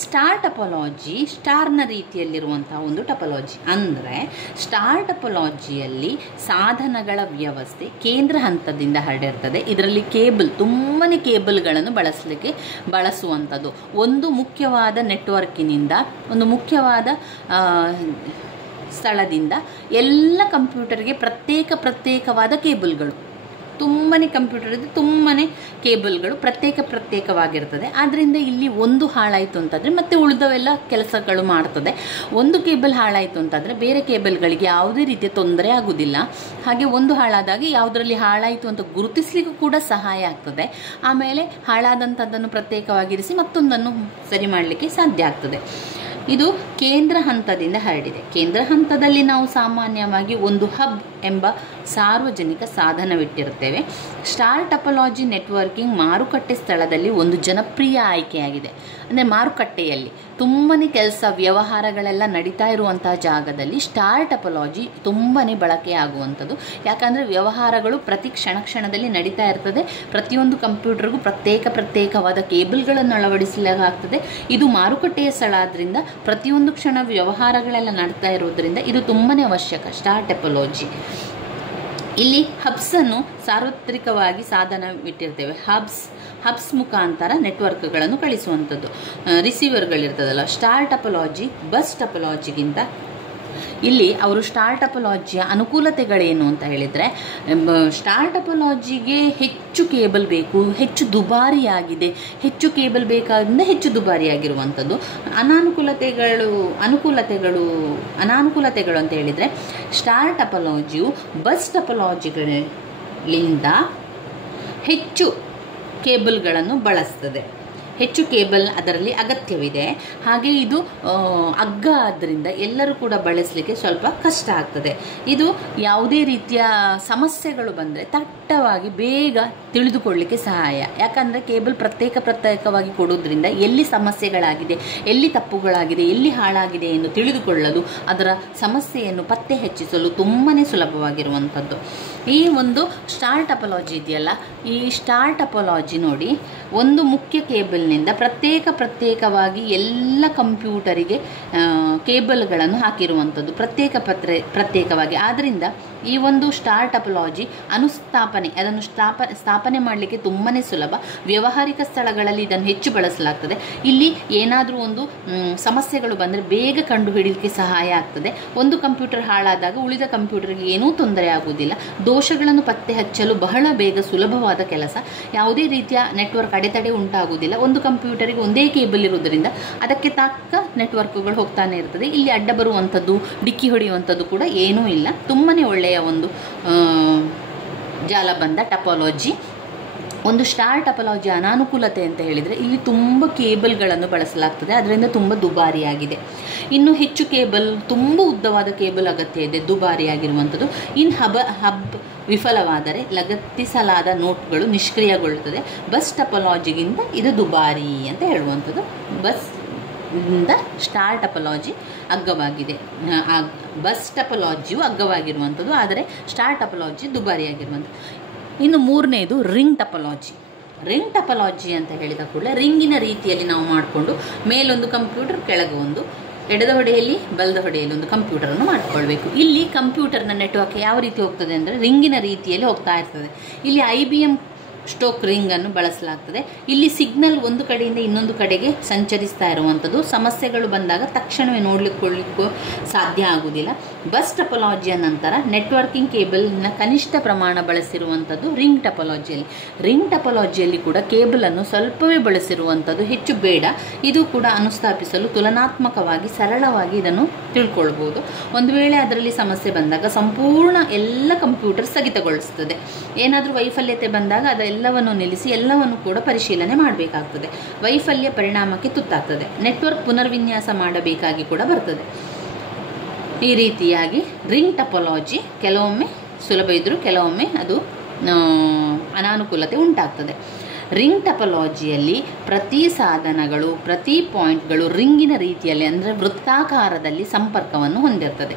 ಸ್ಟಾರ್ ಟಪಾಲಜಿ ಸ್ಟಾರ್ನ ರೀತಿಯಲ್ಲಿರುವಂತಹ ಒಂದು ಟಪಾಲಜಿ. ಅಂದರೆ ಸ್ಟಾರ್ ಟಪಾಲಜಿಯಲ್ಲಿ ಸಾಧನಗಳ ವ್ಯವಸ್ಥೆ ಕೇಂದ್ರ ಹಂತದಿಂದ ಹರಡಿರ್ತದೆ. ಇದರಲ್ಲಿ ತುಂಬಾ ಕೇಬಲ್ಗಳನ್ನು ಬಳಸುವಂಥದ್ದು. ಒಂದು ಮುಖ್ಯವಾದ ನೆಟ್ವರ್ಕಿನಿಂದ, ಒಂದು ಮುಖ್ಯವಾದ ಸ್ಥಳದಿಂದ ಎಲ್ಲ ಕಂಪ್ಯೂಟರ್ಗೆ ಪ್ರತ್ಯೇಕವಾದ ಕೇಬಲ್ಗಳು. ತುಂಬಾ ಕಂಪ್ಯೂಟರ್ ಇದೆ, ತುಂಬಾ ಕೇಬಲ್ಗಳು ಪ್ರತ್ಯೇಕವಾಗಿರ್ತದೆ. ಆದ್ದರಿಂದ ಇಲ್ಲಿ ಒಂದು ಹಾಳಾಯಿತು ಅಂತಂದರೆ ಮತ್ತೆ ಉಳಿದವೆಲ್ಲ ಕೆಲಸಗಳು ಮಾಡ್ತದೆ. ಒಂದು ಕೇಬಲ್ ಹಾಳಾಯಿತು ಅಂತಂದರೆ ಬೇರೆ ಕೇಬಲ್ಗಳಿಗೆ ಯಾವುದೇ ರೀತಿಯ ತೊಂದರೆ ಆಗುವುದಿಲ್ಲ. ಹಾಗೆ ಒಂದು ಹಾಳಾದಾಗ ಯಾವುದರಲ್ಲಿ ಹಾಳಾಯಿತು ಅಂತ ಗುರುತಿಸಲಿಕ್ಕೂ ಕೂಡ ಸಹಾಯ ಆಗ್ತದೆ. ಆಮೇಲೆ ಹಾಳಾದಂಥದ್ದನ್ನು ಪ್ರತ್ಯೇಕವಾಗಿರಿಸಿ ಮತ್ತೊಂದನ್ನು ಸರಿ ಮಾಡಲಿಕ್ಕೆ ಸಾಧ್ಯ ಆಗ್ತದೆ. ಇದು ಕೇಂದ್ರ ಹಂತದಿಂದ ಹರಡಿದೆ. ಕೇಂದ್ರ ಹಂತದಲ್ಲಿ ನಾವು ಸಾಮಾನ್ಯವಾಗಿ ಒಂದು ಹಬ್ ಎಂಬ ಸಾರ್ವಜನಿಕ ಸಾಧನವಿಟ್ಟಿರುತ್ತೇವೆ. ಸ್ಟಾರ್ ಟಪಾಲಜಿ ನೆಟ್ವರ್ಕಿಂಗ್ ಮಾರುಕಟ್ಟೆ ಸ್ಥಳದಲ್ಲಿ ಒಂದು ಜನಪ್ರಿಯ ಆಯ್ಕೆಯಾಗಿದೆ. ಅಂದರೆ ಮಾರುಕಟ್ಟೆಯಲ್ಲಿ ತುಂಬಾ ವ್ಯವಹಾರಗಳೆಲ್ಲ ನಡೀತಾ ಇರುವಂತಹ ಜಾಗದಲ್ಲಿ ಸ್ಟಾರ್ ಟಪಾಲಜಿ ತುಂಬಾ ಬಳಕೆಯಾಗುವಂಥದ್ದು. ಯಾಕಂದರೆ ವ್ಯವಹಾರಗಳು ಪ್ರತಿ ಕ್ಷಣದಲ್ಲಿ ನಡೀತಾ ಇರ್ತದೆ. ಪ್ರತಿಯೊಂದು ಕಂಪ್ಯೂಟರ್ಗೂ ಪ್ರತ್ಯೇಕವಾದ ಕೇಬಲ್ಗಳನ್ನು ಅಳವಡಿಸಲಾಗ್ತದೆ. ಇದು ಮಾರುಕಟ್ಟೆಯ ಸ್ಥಳ ಆದ್ದರಿಂದ ಪ್ರತಿಯೊಂದು ಕ್ಷಣ ವ್ಯವಹಾರಗಳೆಲ್ಲ ನಡೀತಾ ಇರೋದ್ರಿಂದ ಇದು ತುಂಬಾ ಅವಶ್ಯಕ ಸ್ಟಾರ್ ಟಪಾಲಜಿ. ಇಲ್ಲಿ ಹಬ್ಸನ್ನು ಸಾರ್ವತ್ರಿಕವಾಗಿ ಸಾಧನವಿಟ್ಟಿರ್ತೇವೆ. ಹಬ್ಸ್ ಮುಖಾಂತರ ನೆಟ್ವರ್ಕ್ಗಳನ್ನು ಕಳಿಸುವಂಥದ್ದು. ರಿಸೀವರ್ಗಳಿರ್ತದಲ್ಲ. ಸ್ಟಾರ್ ಟಪಾಲಜಿ ಬಸ್ ಟಪಾಲಜಿಗಿಂತ ಇಲ್ಲಿ ಅವರು ಸ್ಟಾರ್ ಟಪಾಲಜಿಯ ಅನುಕೂಲತೆಗಳೇನು ಅಂತ ಹೇಳಿದರೆ, ಸ್ಟಾರ್ ಟಪಾಲಜಿಗೆ ಹೆಚ್ಚು ಕೇಬಲ್ ಬೇಕು, ಹೆಚ್ಚು ದುಬಾರಿಯಾಗಿದೆ. ಹೆಚ್ಚು ಕೇಬಲ್ ಬೇಕಾದ್ರಿಂದ ಹೆಚ್ಚು ದುಬಾರಿಯಾಗಿರುವಂಥದ್ದು. ಅನಾನುಕೂಲತೆಗಳು ಅಂತ ಹೇಳಿದರೆ, ಸ್ಟಾರ್ ಟಪಾಲಜಿಯು ಬಸ್ ಟಪಾಲಜಿಗಳಿಂದ ಹೆಚ್ಚು ಕೇಬಲ್ಗಳನ್ನು ಬಳಸ್ತದೆ. ಹೆಚ್ಚು ಕೇಬಲ್ ಅದರಲ್ಲಿ ಅಗತ್ಯವಿದೆ. ಹಾಗೆ ಇದು ಅಗ್ಗ ಆದ್ದರಿಂದ ಎಲ್ಲರೂ ಕೂಡ ಬಳಸಲಿಕ್ಕೆ ಸ್ವಲ್ಪ ಕಷ್ಟ ಆಗ್ತದೆ. ಇದು ಯಾವುದೇ ರೀತಿಯ ಸಮಸ್ಯೆಗಳು ಬಂದರೆ ದಟ್ಟವಾಗಿ ಬೇಗ ತಿಳಿದುಕೊಳ್ಳಲಿಕ್ಕೆ ಸಹಾಯ. ಯಾಕಂದರೆ ಕೇಬಲ್ ಪ್ರತ್ಯೇಕವಾಗಿ ಕೊಡೋದ್ರಿಂದ ಎಲ್ಲಿ ಸಮಸ್ಯೆಗಳಾಗಿದೆ, ಎಲ್ಲಿ ತಪ್ಪುಗಳಾಗಿದೆ, ಎಲ್ಲಿ ಹಾಳಾಗಿದೆ ಎಂದು ತಿಳಿದುಕೊಳ್ಳಲು, ಅದರ ಸಮಸ್ಯೆಯನ್ನು ಪತ್ತೆ ಹಚ್ಚಿಸಲು ತುಂಬಾ ಸುಲಭವಾಗಿರುವಂಥದ್ದು. ಈ ಒಂದು ಸ್ಟಾರ್ ಟಪಾಲಜಿ ಇದೆಯಲ್ಲ, ಈ ಸ್ಟಾರ್ ಟಪಾಲಜಿ ನೋಡಿ, ಒಂದು ಮುಖ್ಯ ಕೇಬಲ್ನಿಂದ ಪ್ರತ್ಯೇಕವಾಗಿ ಎಲ್ಲ ಕಂಪ್ಯೂಟರಿಗೆ ಕೇಬಲ್ಗಳನ್ನು ಹಾಕಿರುವಂಥದ್ದು ಪ್ರತ್ಯೇಕವಾಗಿ. ಆದ್ದರಿಂದ ಈ ಒಂದು ಸ್ಟಾರ್ ಟಪಾಲಜಿ ಅದನ್ನು ಸ್ಥಾಪನೆ ಮಾಡಲಿಕ್ಕೆ ತುಂಬಾ ಸುಲಭ. ವ್ಯಾವಹಾರಿಕ ಸ್ಥಳಗಳಲ್ಲಿ ಇದನ್ನು ಹೆಚ್ಚು ಬಳಸಲಾಗ್ತದೆ. ಇಲ್ಲಿ ಏನಾದರೂ ಒಂದು ಸಮಸ್ಯೆಗಳು ಬಂದರೆ ಬೇಗ ಕಂಡುಹಿಡಿಯಲಿಕ್ಕೆ ಸಹಾಯ ಆಗ್ತದೆ. ಒಂದು ಕಂಪ್ಯೂಟರ್ ಹಾಳಾದಾಗ ಉಳಿದ ಕಂಪ್ಯೂಟರ್ಗೆ ಏನೂ ತೊಂದರೆ ಆಗುವುದಿಲ್ಲ. ದೋಷಗಳನ್ನು ಪತ್ತೆ ಹಚ್ಚಲು ಬಹಳ ಬೇಗ ಸುಲಭವಾದ ಕೆಲಸ. ಯಾವುದೇ ರೀತಿಯ ನೆಟ್ವರ್ಕ್ ಅಡೆತಡೆ ಉಂಟಾಗುವುದಿಲ್ಲ. ಒಂದು ಕಂಪ್ಯೂಟರಿಗೆ ಒಂದೇ ಕೇಬಲ್ ಇರುವುದರಿಂದ ಅದಕ್ಕೆ ತಕ್ಕ ನೆಟ್ವರ್ಕ್ಗಳು ಹೋಗ್ತಾನೆ ಇರ್ತದೆ. ಇಲ್ಲಿ ಅಡ್ಡ ಬರುವಂಥದ್ದು, ಡಿಕ್ಕಿ ಹೊಡೆಯುವಂಥದ್ದು ಕೂಡ ಏನೂ ಇಲ್ಲ. ತುಂಬಾ ಒಳ್ಳೆಯ ಒಂದು ಜಾಲಬಂಧ ಟಪಾಲಜಿ. ಒಂದು ಸ್ಟಾರ್ ಟಪಾಲಜಿ ಅನಾನುಕೂಲತೆ ಅಂತ ಹೇಳಿದರೆ ಇಲ್ಲಿ ತುಂಬ ಕೇಬಲ್ಗಳನ್ನು ಬಳಸಲಾಗ್ತದೆ. ಅದರಿಂದ ತುಂಬ ದುಬಾರಿಯಾಗಿದೆ. ಇನ್ನು ಹೆಚ್ಚು ಕೇಬಲ್, ತುಂಬ ಉದ್ದವಾದ ಕೇಬಲ್ ಅಗತ್ಯ ಇದೆ, ದುಬಾರಿಯಾಗಿರುವಂಥದ್ದು. ಇನ್ನು ಹಬ್ ವಿಫಲವಾದರೆ ಲಗತ್ತಿಸಲಾದ ನೋಟ್ಗಳು ನಿಷ್ಕ್ರಿಯಗೊಳ್ಳುತ್ತದೆ. ಬಸ್ ಟಪಾಲಜಿಗಿಂತ ಇದು ದುಬಾರಿ ಅಂತ ಹೇಳುವಂಥದ್ದು. ಇಂದ ಸ್ಟಾರ್ ಟಪಾಲಜಿ ಅಗ್ಗವಾಗಿದೆ. ಬಸ್ ಟಪಾಲಜಿಯು ಅಗ್ಗವಾಗಿರುವಂಥದ್ದು, ಆದರೆ ಸ್ಟಾರ್ ಟಪಾಲಜಿ ದುಬಾರಿಯಾಗಿರುವಂಥದ್ದು. ಇನ್ನು ಮೂರನೇದು ರಿಂಗ್ ಟಪಾಲಜಿ. ರಿಂಗ್ ಟಪಾಲಜಿ ಅಂತ ಹೇಳಿದ ಕೂಡಲೇ ರಿಂಗಿನ ರೀತಿಯಲ್ಲಿ ನಾವು ಮಾಡಿಕೊಂಡು ಮೇಲೊಂದು ಕಂಪ್ಯೂಟರ್, ಕೆಳಗೆ ಒಂದು, ಎಡದ ಹೊಡೆಯಲ್ಲಿ ಬಲದ ಹೊಡೆಯಲ್ಲಿ ಒಂದು ಕಂಪ್ಯೂಟರನ್ನು ಮಾಡಿಕೊಳ್ಬೇಕು. ಇಲ್ಲಿ ಕಂಪ್ಯೂಟರ್ನ ನೆಟ್ವರ್ಕ್ ಯಾವ ರೀತಿ ಹೋಗ್ತದೆ ಅಂದರೆ ರಿಂಗಿನ ರೀತಿಯಲ್ಲಿ ಹೋಗ್ತಾ ಇರ್ತದೆ. ಇಲ್ಲಿ IBM ಸ್ಟೋಕ್ ರಿಂಗನ್ನು ಬಳಸಲಾಗ್ತದೆ. ಇಲ್ಲಿ ಸಿಗ್ನಲ್ ಒಂದು ಕಡೆಯಿಂದ ಇನ್ನೊಂದು ಕಡೆಗೆ ಸಂಚರಿಸ್ತಾ ಇರುವಂಥದ್ದು. ಸಮಸ್ಯೆಗಳು ಬಂದಾಗ ತಕ್ಷಣವೇ ನೋಡಲಿಕ್ಕೆ ಸಾಧ್ಯ ಆಗುವುದಿಲ್ಲ. ಬಸ್ ಟಪಾಲಜಿಯ ನಂತರ ನೆಟ್ವರ್ಕಿಂಗ್ ಕೇಬಲ್ನ ಕನಿಷ್ಠ ಪ್ರಮಾಣ ಬಳಸಿರುವಂಥದ್ದು ರಿಂಗ್ ಟಪಾಲಜಿಯಲ್ಲಿ. ರಿಂಗ್ ಟಪಾಲಜಿಯಲ್ಲಿ ಕೂಡ ಕೇಬಲನ್ನು ಸ್ವಲ್ಪವೇ ಬಳಸಿರುವಂಥದ್ದು, ಹೆಚ್ಚು ಬೇಡ. ಇದು ಕೂಡ ಅನುಸ್ಥಾಪಿಸಲು ತುಲನಾತ್ಮಕವಾಗಿ ಸರಳವಾಗಿ ಇದನ್ನು ತಿಳ್ಕೊಳ್ಬೋದು. ಒಂದು ವೇಳೆ ಅದರಲ್ಲಿ ಸಮಸ್ಯೆ ಬಂದಾಗ ಸಂಪೂರ್ಣ ಎಲ್ಲ ಕಂಪ್ಯೂಟರ್ ಸ್ಥಗಿತಗೊಳಿಸ್ತದೆ. ಏನಾದರೂ ವೈಫಲ್ಯತೆ ಬಂದಾಗ ಅದೆಲ್ಲವನ್ನು ನಿಲ್ಲಿಸಿ ಎಲ್ಲವನ್ನು ಕೂಡ ಪರಿಶೀಲನೆ ಮಾಡಬೇಕಾಗ್ತದೆ. ವೈಫಲ್ಯ ಪರಿಣಾಮಕ್ಕೆ ತುತ್ತಾಗ್ತದೆ. ನೆಟ್ವರ್ಕ್ ಪುನರ್ವಿನ್ಯಾಸ ಮಾಡಬೇಕಾಗಿ ಕೂಡ ಬರ್ತದೆ. ಈ ರೀತಿಯಾಗಿ ರಿಂಗ್ ಟಪಾಲಜಿ ಕೆಲವೊಮ್ಮೆ ಸುಲಭ ಇದ್ದರೂ ಕೆಲವೊಮ್ಮೆ ಅದು ಅನಾನುಕೂಲತೆ ಉಂಟಾಗ್ತದೆ. ರಿಂಗ್ ಟಪಾಲಜಿಯಲ್ಲಿ ಪ್ರತಿ ಸಾಧನಗಳು, ಪ್ರತಿ ಪಾಯಿಂಟ್ಗಳು ರಿಂಗಿನ ರೀತಿಯಲ್ಲಿ ಅಂದರೆ ವೃತ್ತಾಕಾರದಲ್ಲಿ ಸಂಪರ್ಕವನ್ನು ಹೊಂದಿರ್ತದೆ.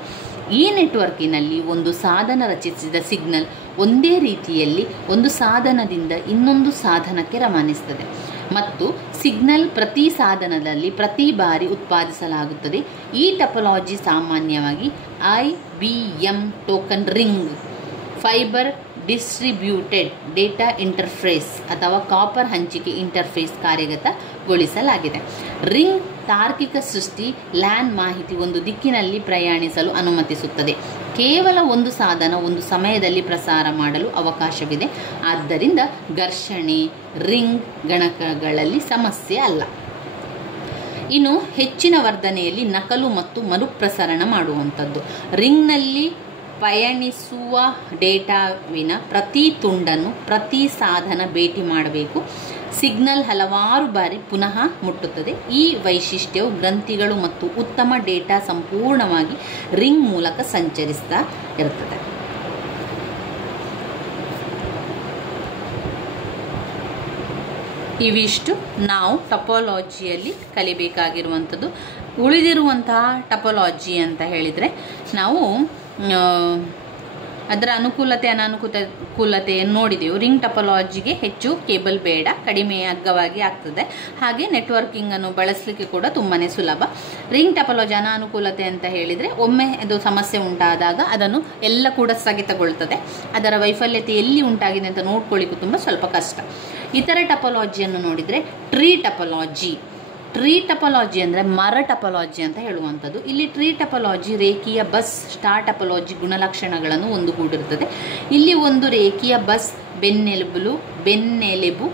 ಈ ನೆಟ್ವರ್ಕಿನಲ್ಲಿ ಒಂದು ಸಾಧನ ರಚಿಸಿದ ಸಿಗ್ನಲ್ ಒಂದೇ ರೀತಿಯಲ್ಲಿ ಒಂದು ಸಾಧನದಿಂದ ಇನ್ನೊಂದು ಸಾಧನಕ್ಕೆ ರವಾನಿಸುತ್ತದೆ ಮತ್ತು ಸಿಗ್ನಲ್ ಪ್ರತಿ ಸಾಧನದಲ್ಲಿ ಪ್ರತಿ ಬಾರಿ ಉತ್ಪಾದಿಸಲಾಗುತ್ತದೆ. ಈ ಟಪಾಲಜಿ ಸಾಮಾನ್ಯವಾಗಿ IBM token ring, fibre distributed data interface ಅಥವಾ ಕಾಪರ್ ಹಂಚಿಕೆ ಇಂಟರ್ಫೇಸ್ ಕಾರ್ಯಗತಗೊಳಿಸಲಾಗಿದೆ. ರಿಂಗ್ ತಾರ್ಕಿಕ ಸೃಷ್ಟಿ LAN ಮಾಹಿತಿ ಒಂದು ದಿಕ್ಕಿನಲ್ಲಿ ಪ್ರಯಾಣಿಸಲು ಅನುಮತಿಸುತ್ತದೆ. ಕೇವಲ ಒಂದು ಸಾಧನ ಒಂದು ಸಮಯದಲ್ಲಿ ಪ್ರಸಾರ ಮಾಡಲು ಅವಕಾಶವಿದೆ. ಆದ್ದರಿಂದ ಘರ್ಷಣೆ ರಿಂಗ್ ಗಣಕಗಳಲ್ಲಿ ಸಮಸ್ಯೆ ಅಲ್ಲ. ಇನ್ನು ಹೆಚ್ಚಿನ ವರ್ಧನೆಯಲ್ಲಿ ನಕಲು ಮತ್ತು ಮರುಪ್ರಸರಣ ಮಾಡುವಂಥದ್ದು. ರಿಂಗ್ನಲ್ಲಿ ಪಯಣಿಸುವ ಡೇಟಾವಿನ ಪ್ರತಿ ತುಂಡನ್ನು ಪ್ರತಿ ಸಾಧನ ಭೇಟಿ ಮಾಡಬೇಕು. ಸಿಗ್ನಲ್ ಹಲವಾರು ಬಾರಿ ಪುನಃ ಮುಟ್ಟುತ್ತದೆ. ಈ ವೈಶಿಷ್ಟ್ಯವು ಗ್ರಂಥಿಗಳು ಮತ್ತು ಉತ್ತಮ ಡೇಟಾ ಸಂಪೂರ್ಣವಾಗಿ ರಿಂಗ್ ಮೂಲಕ ಸಂಚರಿಸ್ತಾ ಇರುತ್ತದೆ. ಇವಿಷ್ಟು ನಾವು ಟಪಾಲಜಿಯಲ್ಲಿ ಕಲಿಬೇಕಾಗಿರುವಂಥದ್ದು. ಉಳಿದಿರುವಂತಹ ಟಪಾಲಜಿ ಅಂತ ಹೇಳಿದರೆ ನಾವು ಅದರ ಅನುಕೂಲತೆ ಅನಾನುಕೂಲತೆಯನ್ನು ನೋಡಿದೆವು. ರಿಂಗ್ ಟಪಾಲಜಿಗೆ ಹೆಚ್ಚು ಕೇಬಲ್ ಬೇಡ, ಕಡಿಮೆ ಅಗ್ಗವಾಗಿ ಆಗ್ತದೆ. ಹಾಗೆ ನೆಟ್ವರ್ಕಿಂಗನ್ನು ಬಳಸಲಿಕ್ಕೆ ಕೂಡ ತುಂಬಾ ಸುಲಭ. ರಿಂಗ್ ಟಪಾಲಜಿ ಅನಾನುಕೂಲತೆ ಅಂತ ಹೇಳಿದರೆ ಒಮ್ಮೆ ಅದು ಸಮಸ್ಯೆ ಉಂಟಾದಾಗ ಅದನ್ನು ಎಲ್ಲ ಕೂಡ ಸ್ಥಗಿತಗೊಳ್ತದೆ. ಅದರ ವೈಫಲ್ಯತೆ ಎಲ್ಲಿ ಉಂಟಾಗಿದೆ ಅಂತ ನೋಡ್ಕೊಳ್ಳಿಕ್ಕೂ ತುಂಬ ಸ್ವಲ್ಪ ಕಷ್ಟ. ಇತರ ಟಪಾಲಜಿಯನ್ನು ನೋಡಿದರೆ ಟ್ರೀ ಟಪಾಲಜಿ ಅಂದರೆ ಮರ ಟಪಾಲಜಿ ಅಂತ ಹೇಳುವಂಥದ್ದು. ಇಲ್ಲಿ ಟ್ರೀ ಟಪಾಲಜಿ ರೇಖೀಯ ಬಸ್ ಸ್ಟಾರ್ ಟಪಾಲಜಿ ಗುಣಲಕ್ಷಣಗಳನ್ನು ಒಂದುಗೂಡಿರುತ್ತದೆ. ಇಲ್ಲಿ ಒಂದು ರೇಖೀಯ ಬಸ್ ಬೆನ್ನೆಲುಬು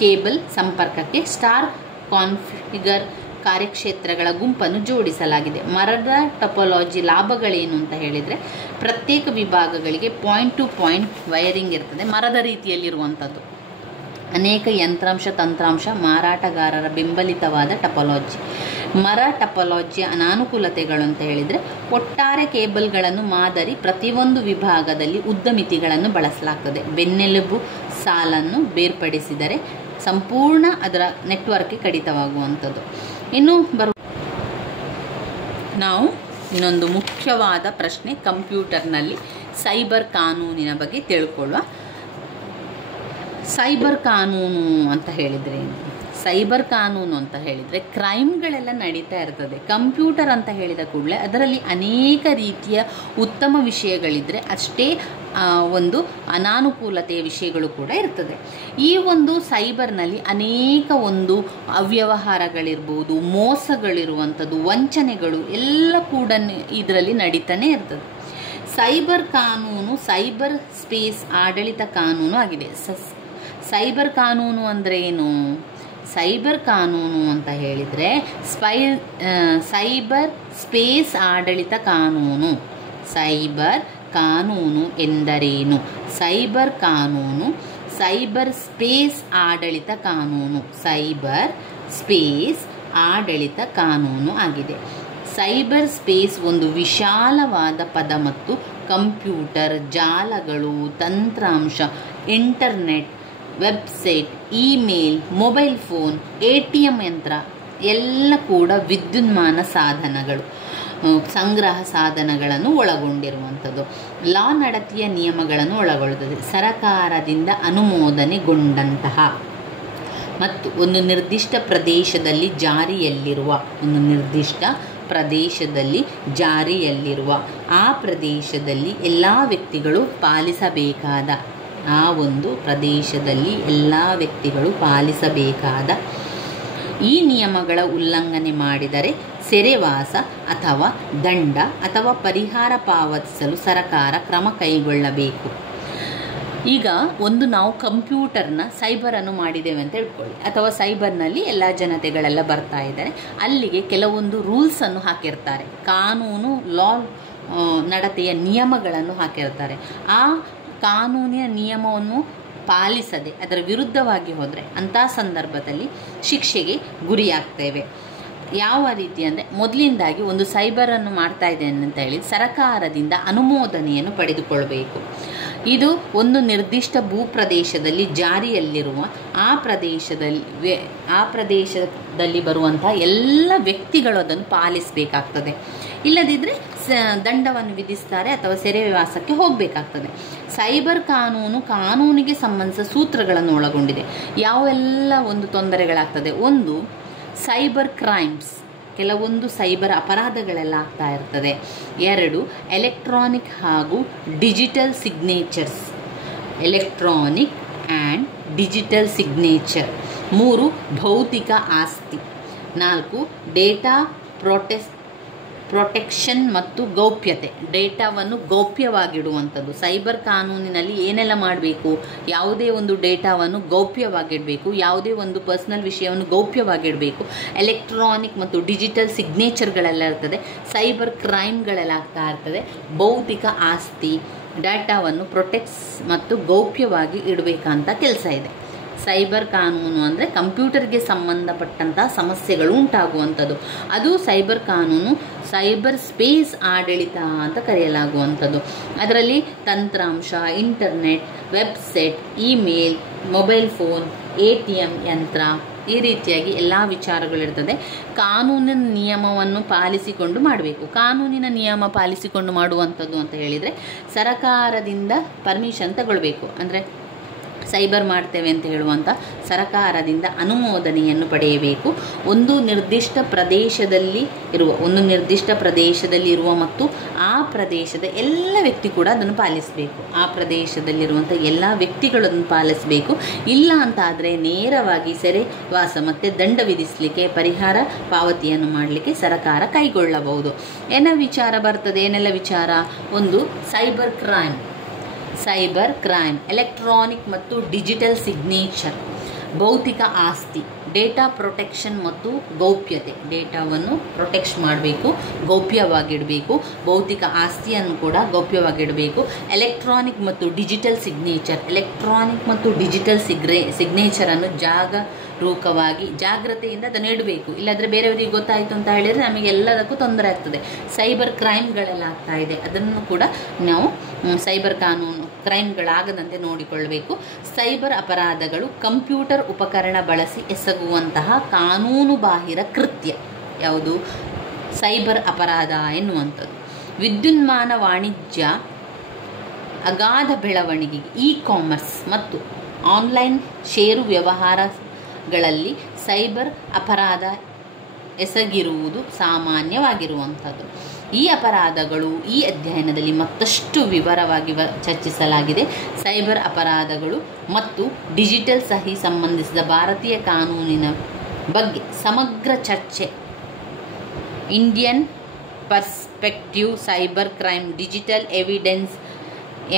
ಕೇಬಲ್ ಸಂಪರ್ಕಕ್ಕೆ ಸ್ಟಾರ್ ಕಾನ್ಫಿಗರ್ ಕಾರ್ಯಕ್ಷೇತ್ರಗಳ ಗುಂಪನ್ನು ಜೋಡಿಸಲಾಗಿದೆ. ಮರದ ಟಪಾಲಜಿ ಲಾಭಗಳೇನು ಅಂತ ಹೇಳಿದರೆ ಪ್ರತ್ಯೇಕ ವಿಭಾಗಗಳಿಗೆ ಪಾಯಿಂಟ್ ಟು ಪಾಯಿಂಟ್ ವೈರಿಂಗ್ ಇರ್ತದೆ, ಮರದ ರೀತಿಯಲ್ಲಿರುವಂಥದ್ದು. ಅನೇಕ ಯಂತ್ರಾಂಶ ತಂತ್ರಾಂಶ ಮಾರಾಟಗಾರರ ಬೆಂಬಲಿತವಾದ ಟಪಾಲಜಿ. ಮರ ಟಪಾಲಜಿಯ ಅನಾನುಕೂಲತೆಗಳು ಅಂತ ಹೇಳಿದರೆ, ಒಟ್ಟಾರೆ ಕೇಬಲ್ಗಳನ್ನು ಮಾದರಿ ಪ್ರತಿಯೊಂದು ವಿಭಾಗದಲ್ಲಿ ಉದ್ದಮಿತಿಗಳನ್ನು ಬಳಸಲಾಗ್ತದೆ. ಬೆನ್ನೆಲುಬು ಸಾಲನ್ನು ಬೇರ್ಪಡಿಸಿದರೆ ಸಂಪೂರ್ಣ ಅದರ ನೆಟ್ವರ್ಕ್ಗೆ ಕಡಿತವಾಗುವಂಥದ್ದು. ಇನ್ನು ನಾವು ಇನ್ನೊಂದು ಮುಖ್ಯವಾದ ಪ್ರಶ್ನೆ ಕಂಪ್ಯೂಟರ್ನಲ್ಲಿ ಸೈಬರ್ ಕಾನೂನಿನ ಬಗ್ಗೆ ತಿಳ್ಕೊಳ್ಳುವ. ಸೈಬರ್ ಕಾನೂನು ಅಂತ ಹೇಳಿದರೆ ಸೈಬರ್ ಕಾನೂನು ಅಂತ ಹೇಳಿದರೆ ಕ್ರೈಮ್ಗಳೆಲ್ಲ ನಡೀತಾ ಇರ್ತದೆ. ಕಂಪ್ಯೂಟರ್ ಅಂತ ಹೇಳಿದ ಕೂಡಲೇ ಅದರಲ್ಲಿ ಅನೇಕ ರೀತಿಯ ಉತ್ತಮ ವಿಷಯಗಳಿದ್ದರೆ ಅಷ್ಟೇ ಒಂದು ಅನಾನುಕೂಲತೆಯ ವಿಷಯಗಳು ಕೂಡ ಇರ್ತದೆ. ಈ ಒಂದು ಸೈಬರ್ನಲ್ಲಿ ಅನೇಕ ಒಂದು ಅವ್ಯವಹಾರಗಳಿರ್ಬೋದು, ಮೋಸಗಳಿರುವಂಥದ್ದು, ವಂಚನೆಗಳು ಎಲ್ಲ ಕೂಡ ಇದರಲ್ಲಿ ನಡೀತಾನೆ ಇರ್ತದೆ. ಸೈಬರ್ ಕಾನೂನು ಸೈಬರ್ ಸ್ಪೇಸ್ ಆಡಳಿತ ಕಾನೂನು ಆಗಿದೆ. ಸೈಬರ್ ಕಾನೂನು ಅಂದರೆ ಏನು? ಸೈಬರ್ ಕಾನೂನು ಅಂತ ಹೇಳಿದರೆ ಸೈಬರ್ ಸ್ಪೇಸ್ ಆಡಳಿತ ಕಾನೂನು. ಸೈಬರ್ ಕಾನೂನು ಎಂದರೇನು? ಸೈಬರ್ ಕಾನೂನು ಸೈಬರ್ ಸ್ಪೇಸ್ ಆಡಳಿತ ಕಾನೂನು. ಸೈಬರ್ ಸ್ಪೇಸ್ ಆಡಳಿತ ಕಾನೂನು ಆಗಿದೆ. ಸೈಬರ್ ಸ್ಪೇಸ್ ಒಂದು ವಿಶಾಲವಾದ ಪದ ಮತ್ತು ಕಂಪ್ಯೂಟರ್, ಜಾಲಗಳು, ತಂತ್ರಾಂಶ, internet, website, email, mobile phone, ATM ಯಂತ್ರ ಎಲ್ಲ ಕೂಡ ವಿದ್ಯುನ್ಮಾನ ಸಾಧನಗಳು, ಸಂಗ್ರಹ ಸಾಧನಗಳನ್ನು ಒಳಗೊಂಡಿರುವಂಥದ್ದು. ಲಾ ನಡತೆಯ ನಿಯಮಗಳನ್ನು ಒಳಗೊಳ್ಳುತ್ತದೆ. ಸರಕಾರದಿಂದ ಅನುಮೋದನೆಗೊಂಡಂತಹ ಮತ್ತು ಒಂದು ನಿರ್ದಿಷ್ಟ ಪ್ರದೇಶದಲ್ಲಿ ಜಾರಿಯಲ್ಲಿರುವ ಆ ಪ್ರದೇಶದಲ್ಲಿ ಎಲ್ಲ ವ್ಯಕ್ತಿಗಳು ಪಾಲಿಸಬೇಕಾದ ಈ ನಿಯಮಗಳ ಉಲ್ಲಂಘನೆ ಮಾಡಿದರೆ ಸೆರೆವಾಸ ಅಥವಾ ದಂಡ ಅಥವಾ ಪರಿಹಾರ ಪಾವತಿಸಲು ಸರ್ಕಾರ ಕ್ರಮ ಕೈಗೊಳ್ಳಬೇಕು. ಈಗ ನಾವು ಕಂಪ್ಯೂಟರ್ನ ಸೈಬರನ್ನು ಮಾಡಿದ್ದೇವೆ ಅಂತ ಹೇಳ್ಕೊಳ್ಳಿ, ಅಥವಾ ಸೈಬರ್ನಲ್ಲಿ ಎಲ್ಲ ಜನತೆಗಳೆಲ್ಲ ಬರ್ತಾ ಇದ್ದಾರೆ. ಅಲ್ಲಿಗೆ ಕೆಲವೊಂದು ರೂಲ್ಸನ್ನು ಹಾಕಿರ್ತಾರೆ, ಕಾನೂನು ಲಾ ನಡತೆಯ ನಿಯಮಗಳನ್ನು ಹಾಕಿರ್ತಾರೆ. ಆ ಕಾನೂನಿನ ನಿಯಮವನ್ನು ಪಾಲಿಸದೆ ಅದರ ವಿರುದ್ಧವಾಗಿ ಹೋದರೆ ಅಂಥ ಸಂದರ್ಭದಲ್ಲಿ ಶಿಕ್ಷೆಗೆ ಗುರಿಯಾಗ್ತೇವೆ. ಯಾವ ರೀತಿ ಅಂದರೆ, ಮೊದಲಿಂದಾಗಿ ಒಂದು ಸೈಬರನ್ನು ಮಾಡ್ತಾ ಇದ್ದೇನೆ ಅಂತ ಹೇಳಿ ಸರಕಾರದಿಂದ ಅನುಮೋದನೆಯನ್ನು ಪಡೆದುಕೊಳ್ಳಬೇಕು. ಇದು ಒಂದು ನಿರ್ದಿಷ್ಟ ಭೂಪ್ರದೇಶದಲ್ಲಿ ಜಾರಿಯಲ್ಲಿರುವ ಆ ಪ್ರದೇಶದಲ್ಲಿ ಬರುವಂಥ ಎಲ್ಲ ವ್ಯಕ್ತಿಗಳು ಅದನ್ನು ಪಾಲಿಸಬೇಕಾಗ್ತದೆ. ಇಲ್ಲದಿದ್ದರೆ ದಂಡವನ್ನು ವಿಧಿಸ್ತಾರೆ ಅಥವಾ ಸೆರೆವಾಸಕ್ಕೆ ಹೋಗಬೇಕಾಗ್ತದೆ. ಸೈಬರ್ ಕಾನೂನಿಗೆ ಸಂಬಂಧಿಸಿದ ಸೂತ್ರಗಳನ್ನು ಒಳಗೊಂಡಿದೆ. ಯಾವೆಲ್ಲ ಒಂದು ತೊಂದರೆಗಳಾಗ್ತದೆ? ಒಂದು, ಸೈಬರ್ ಕ್ರೈಮ್ಸ್, ಕೆಲವೊಂದು ಸೈಬರ್ ಅಪರಾಧಗಳೆಲ್ಲ ಆಗ್ತಾ ಇರ್ತದೆ. 2, ಎಲೆಕ್ಟ್ರಾನಿಕ್ ಹಾಗೂ digital signatures, electronic and digital signature. 3, ಭೌತಿಕ ಆಸ್ತಿ. 4, ಡೇಟಾ ಪ್ರೊಟೆಕ್ಷನ್ ಮತ್ತು ಗೌಪ್ಯತೆ, ಡೇಟಾವನ್ನು ಗೌಪ್ಯವಾಗಿಡುವಂಥದ್ದು. ಸೈಬರ್ ಕಾನೂನಿನಲ್ಲಿ ಏನೆಲ್ಲ ಮಾಡಬೇಕು? ಯಾವುದೇ ಒಂದು ಡೇಟಾವನ್ನು ಗೌಪ್ಯವಾಗಿಡಬೇಕು, ಯಾವುದೇ ಒಂದು ಪರ್ಸನಲ್ ವಿಷಯವನ್ನು ಗೌಪ್ಯವಾಗಿಡಬೇಕು. ಎಲೆಕ್ಟ್ರಾನಿಕ್ ಮತ್ತು ಡಿಜಿಟಲ್ ಸಿಗ್ನೇಚರ್ಗಳೆಲ್ಲ ಇರ್ತದೆ. ಸೈಬರ್ ಕ್ರೈಮ್ಗಳೆಲ್ಲ ಆಗ್ತಾ ಇರ್ತದೆ. ಭೌತಿಕ ಆಸ್ತಿ, ಡೇಟಾವನ್ನು ಪ್ರೊಟೆಕ್ಟ್ಸ್ ಮತ್ತು ಗೌಪ್ಯವಾಗಿ ಇಡಬೇಕಂತ ಕೆಲಸ ಇದೆ. ಸೈಬರ್ ಕಾನೂನು ಅಂದರೆ ಕಂಪ್ಯೂಟರ್ಗೆ ಸಂಬಂಧಪಟ್ಟಂಥ ಸಮಸ್ಯೆಗಳು ಉಂಟಾಗುವಂಥದ್ದು. ಅದು ಸೈಬರ್ ಕಾನೂನು ಸೈಬರ್ ಸ್ಪೇಸ್ ಆಡಳಿತ ಅಂತ ಕರೆಯಲಾಗುವಂಥದ್ದು. ಅದರಲ್ಲಿ ತಂತ್ರಾಂಶ, internet, website, email, mobile phone, ATM ಯಂತ್ರ, ಈ ರೀತಿಯಾಗಿ ಎಲ್ಲ ವಿಚಾರಗಳಿರ್ತದೆ. ಕಾನೂನಿನ ನಿಯಮವನ್ನು ಪಾಲಿಸಿಕೊಂಡು ಮಾಡಬೇಕು. ಕಾನೂನಿನ ನಿಯಮ ಪಾಲಿಸಿಕೊಂಡು ಮಾಡುವಂಥದ್ದು ಅಂತ ಹೇಳಿದರೆ ಸರಕಾರದಿಂದ ಪರ್ಮಿಷನ್ ತಗೊಳ್ಬೇಕು. ಅಂದರೆ ಸೈಬರ್ ಮಾಡ್ತೇವೆ ಅಂತ ಹೇಳುವಂಥ ಸರಕಾರದಿಂದ ಅನುಮೋದನೆಯನ್ನು ಪಡೆಯಬೇಕು. ಒಂದು ನಿರ್ದಿಷ್ಟ ಪ್ರದೇಶದಲ್ಲಿ ಇರುವ ಮತ್ತು ಆ ಪ್ರದೇಶದ ಎಲ್ಲ ವ್ಯಕ್ತಿ ಕೂಡ ಅದನ್ನು ಪಾಲಿಸಬೇಕು. ಆ ಪ್ರದೇಶದಲ್ಲಿರುವಂಥ ಎಲ್ಲ ವ್ಯಕ್ತಿಗಳನ್ನು ಪಾಲಿಸಬೇಕು. ಇಲ್ಲ ಅಂತಾದರೆ ನೇರವಾಗಿ ಸೆರೆವಾಸ ಮತ್ತು ದಂಡ ವಿಧಿಸಲಿಕ್ಕೆ, ಪರಿಹಾರ ಪಾವತಿಯನ್ನು ಮಾಡಲಿಕ್ಕೆ ಸರ್ಕಾರ ಕೈಗೊಳ್ಳಬಹುದು. ಏನೆಲ್ಲ ವಿಚಾರ? ಒಂದು, ಸೈಬರ್ ಕ್ರೈಮ್, ಎಲೆಕ್ಟ್ರಾನಿಕ್ ಮತ್ತು ಡಿಜಿಟಲ್ ಸಿಗ್ನೇಚರ್. ಭೌತಿಕ ಆಸ್ತಿ, ಡೇಟಾ ಪ್ರೊಟೆಕ್ಷನ್ ಮತ್ತು ಗೌಪ್ಯತೆ, ಡೇಟಾವನ್ನು ಪ್ರೊಟೆಕ್ಟ್ ಮಾಡಬೇಕು, ಗೌಪ್ಯವಾಗಿಡಬೇಕು, ಭೌತಿಕ ಆಸ್ತಿಯನ್ನು ಕೂಡ ಗೌಪ್ಯವಾಗಿಡಬೇಕು. ಎಲೆಕ್ಟ್ರಾನಿಕ್ ಮತ್ತು ಡಿಜಿಟಲ್ ಸಿಗ್ನೇಚರ್, ಎಲೆಕ್ಟ್ರಾನಿಕ್ ಮತ್ತು ಡಿಜಿಟಲ್ ಸಿಗ್ನೇಚರನ್ನು ಜಾಗರೂಕವಾಗಿ ಜಾಗ್ರತೆಯಿಂದ ಅದನ್ನು ಇಡಬೇಕು. ಇಲ್ಲಾಂದರೆ ಬೇರೆಯವರಿಗೆ ಗೊತ್ತಾಯಿತು ಅಂತ ಹೇಳಿದರೆ ನಮಗೆಲ್ಲದಕ್ಕೂ ತೊಂದರೆ ಆಗ್ತದೆ. ಸೈಬರ್ ಕ್ರೈಮ್ಗಳೆಲ್ಲ ಆಗ್ತಾ ಇದೆ, ಅದನ್ನು ಕೂಡ ನಾವು ಸೈಬರ್ ಕಾನೂನು ಕ್ರೈಮ್ಗಳಾಗದಂತೆ ನೋಡಿಕೊಳ್ಳಬೇಕು. ಸೈಬರ್ ಅಪರಾಧಗಳು ಕಂಪ್ಯೂಟರ್ ಉಪಕರಣ ಬಳಸಿ ಎಸಗುವಂತಹ ಕಾನೂನು ಬಾಹಿರ ಕೃತ್ಯ ಯಾವುದು? ಸೈಬರ್ ಅಪರಾಧ ಎನ್ನುವಂಥದ್ದು. ವಿದ್ಯುನ್ಮಾನ ವಾಣಿಜ್ಯ ಅಗಾಧ ಬೆಳವಣಿಗೆಗೆ ಇ ಕಾಮರ್ಸ್ ಮತ್ತು ಆನ್ಲೈನ್ ಷೇರು ವ್ಯವಹಾರಗಳಲ್ಲಿ ಸೈಬರ್ ಅಪರಾಧ ಎಸಗಿರುವುದು ಸಾಮಾನ್ಯವಾಗಿರುವಂಥದ್ದು. ಈ ಅಪರಾಧಗಳು ಈ ಅಧ್ಯಯನದಲ್ಲಿ ಮತ್ತಷ್ಟು ವಿವರವಾಗಿ ಚರ್ಚಿಸಲಾಗಿದೆ. ಸೈಬರ್ ಅಪರಾಧಗಳು ಮತ್ತು ಡಿಜಿಟಲ್ ಸಹಿ ಸಂಬಂಧಿಸಿದ ಭಾರತೀಯ ಕಾನೂನಿನ ಬಗ್ಗೆ ಸಮಗ್ರ ಚರ್ಚೆ Indian perspective cyber crime digital evidence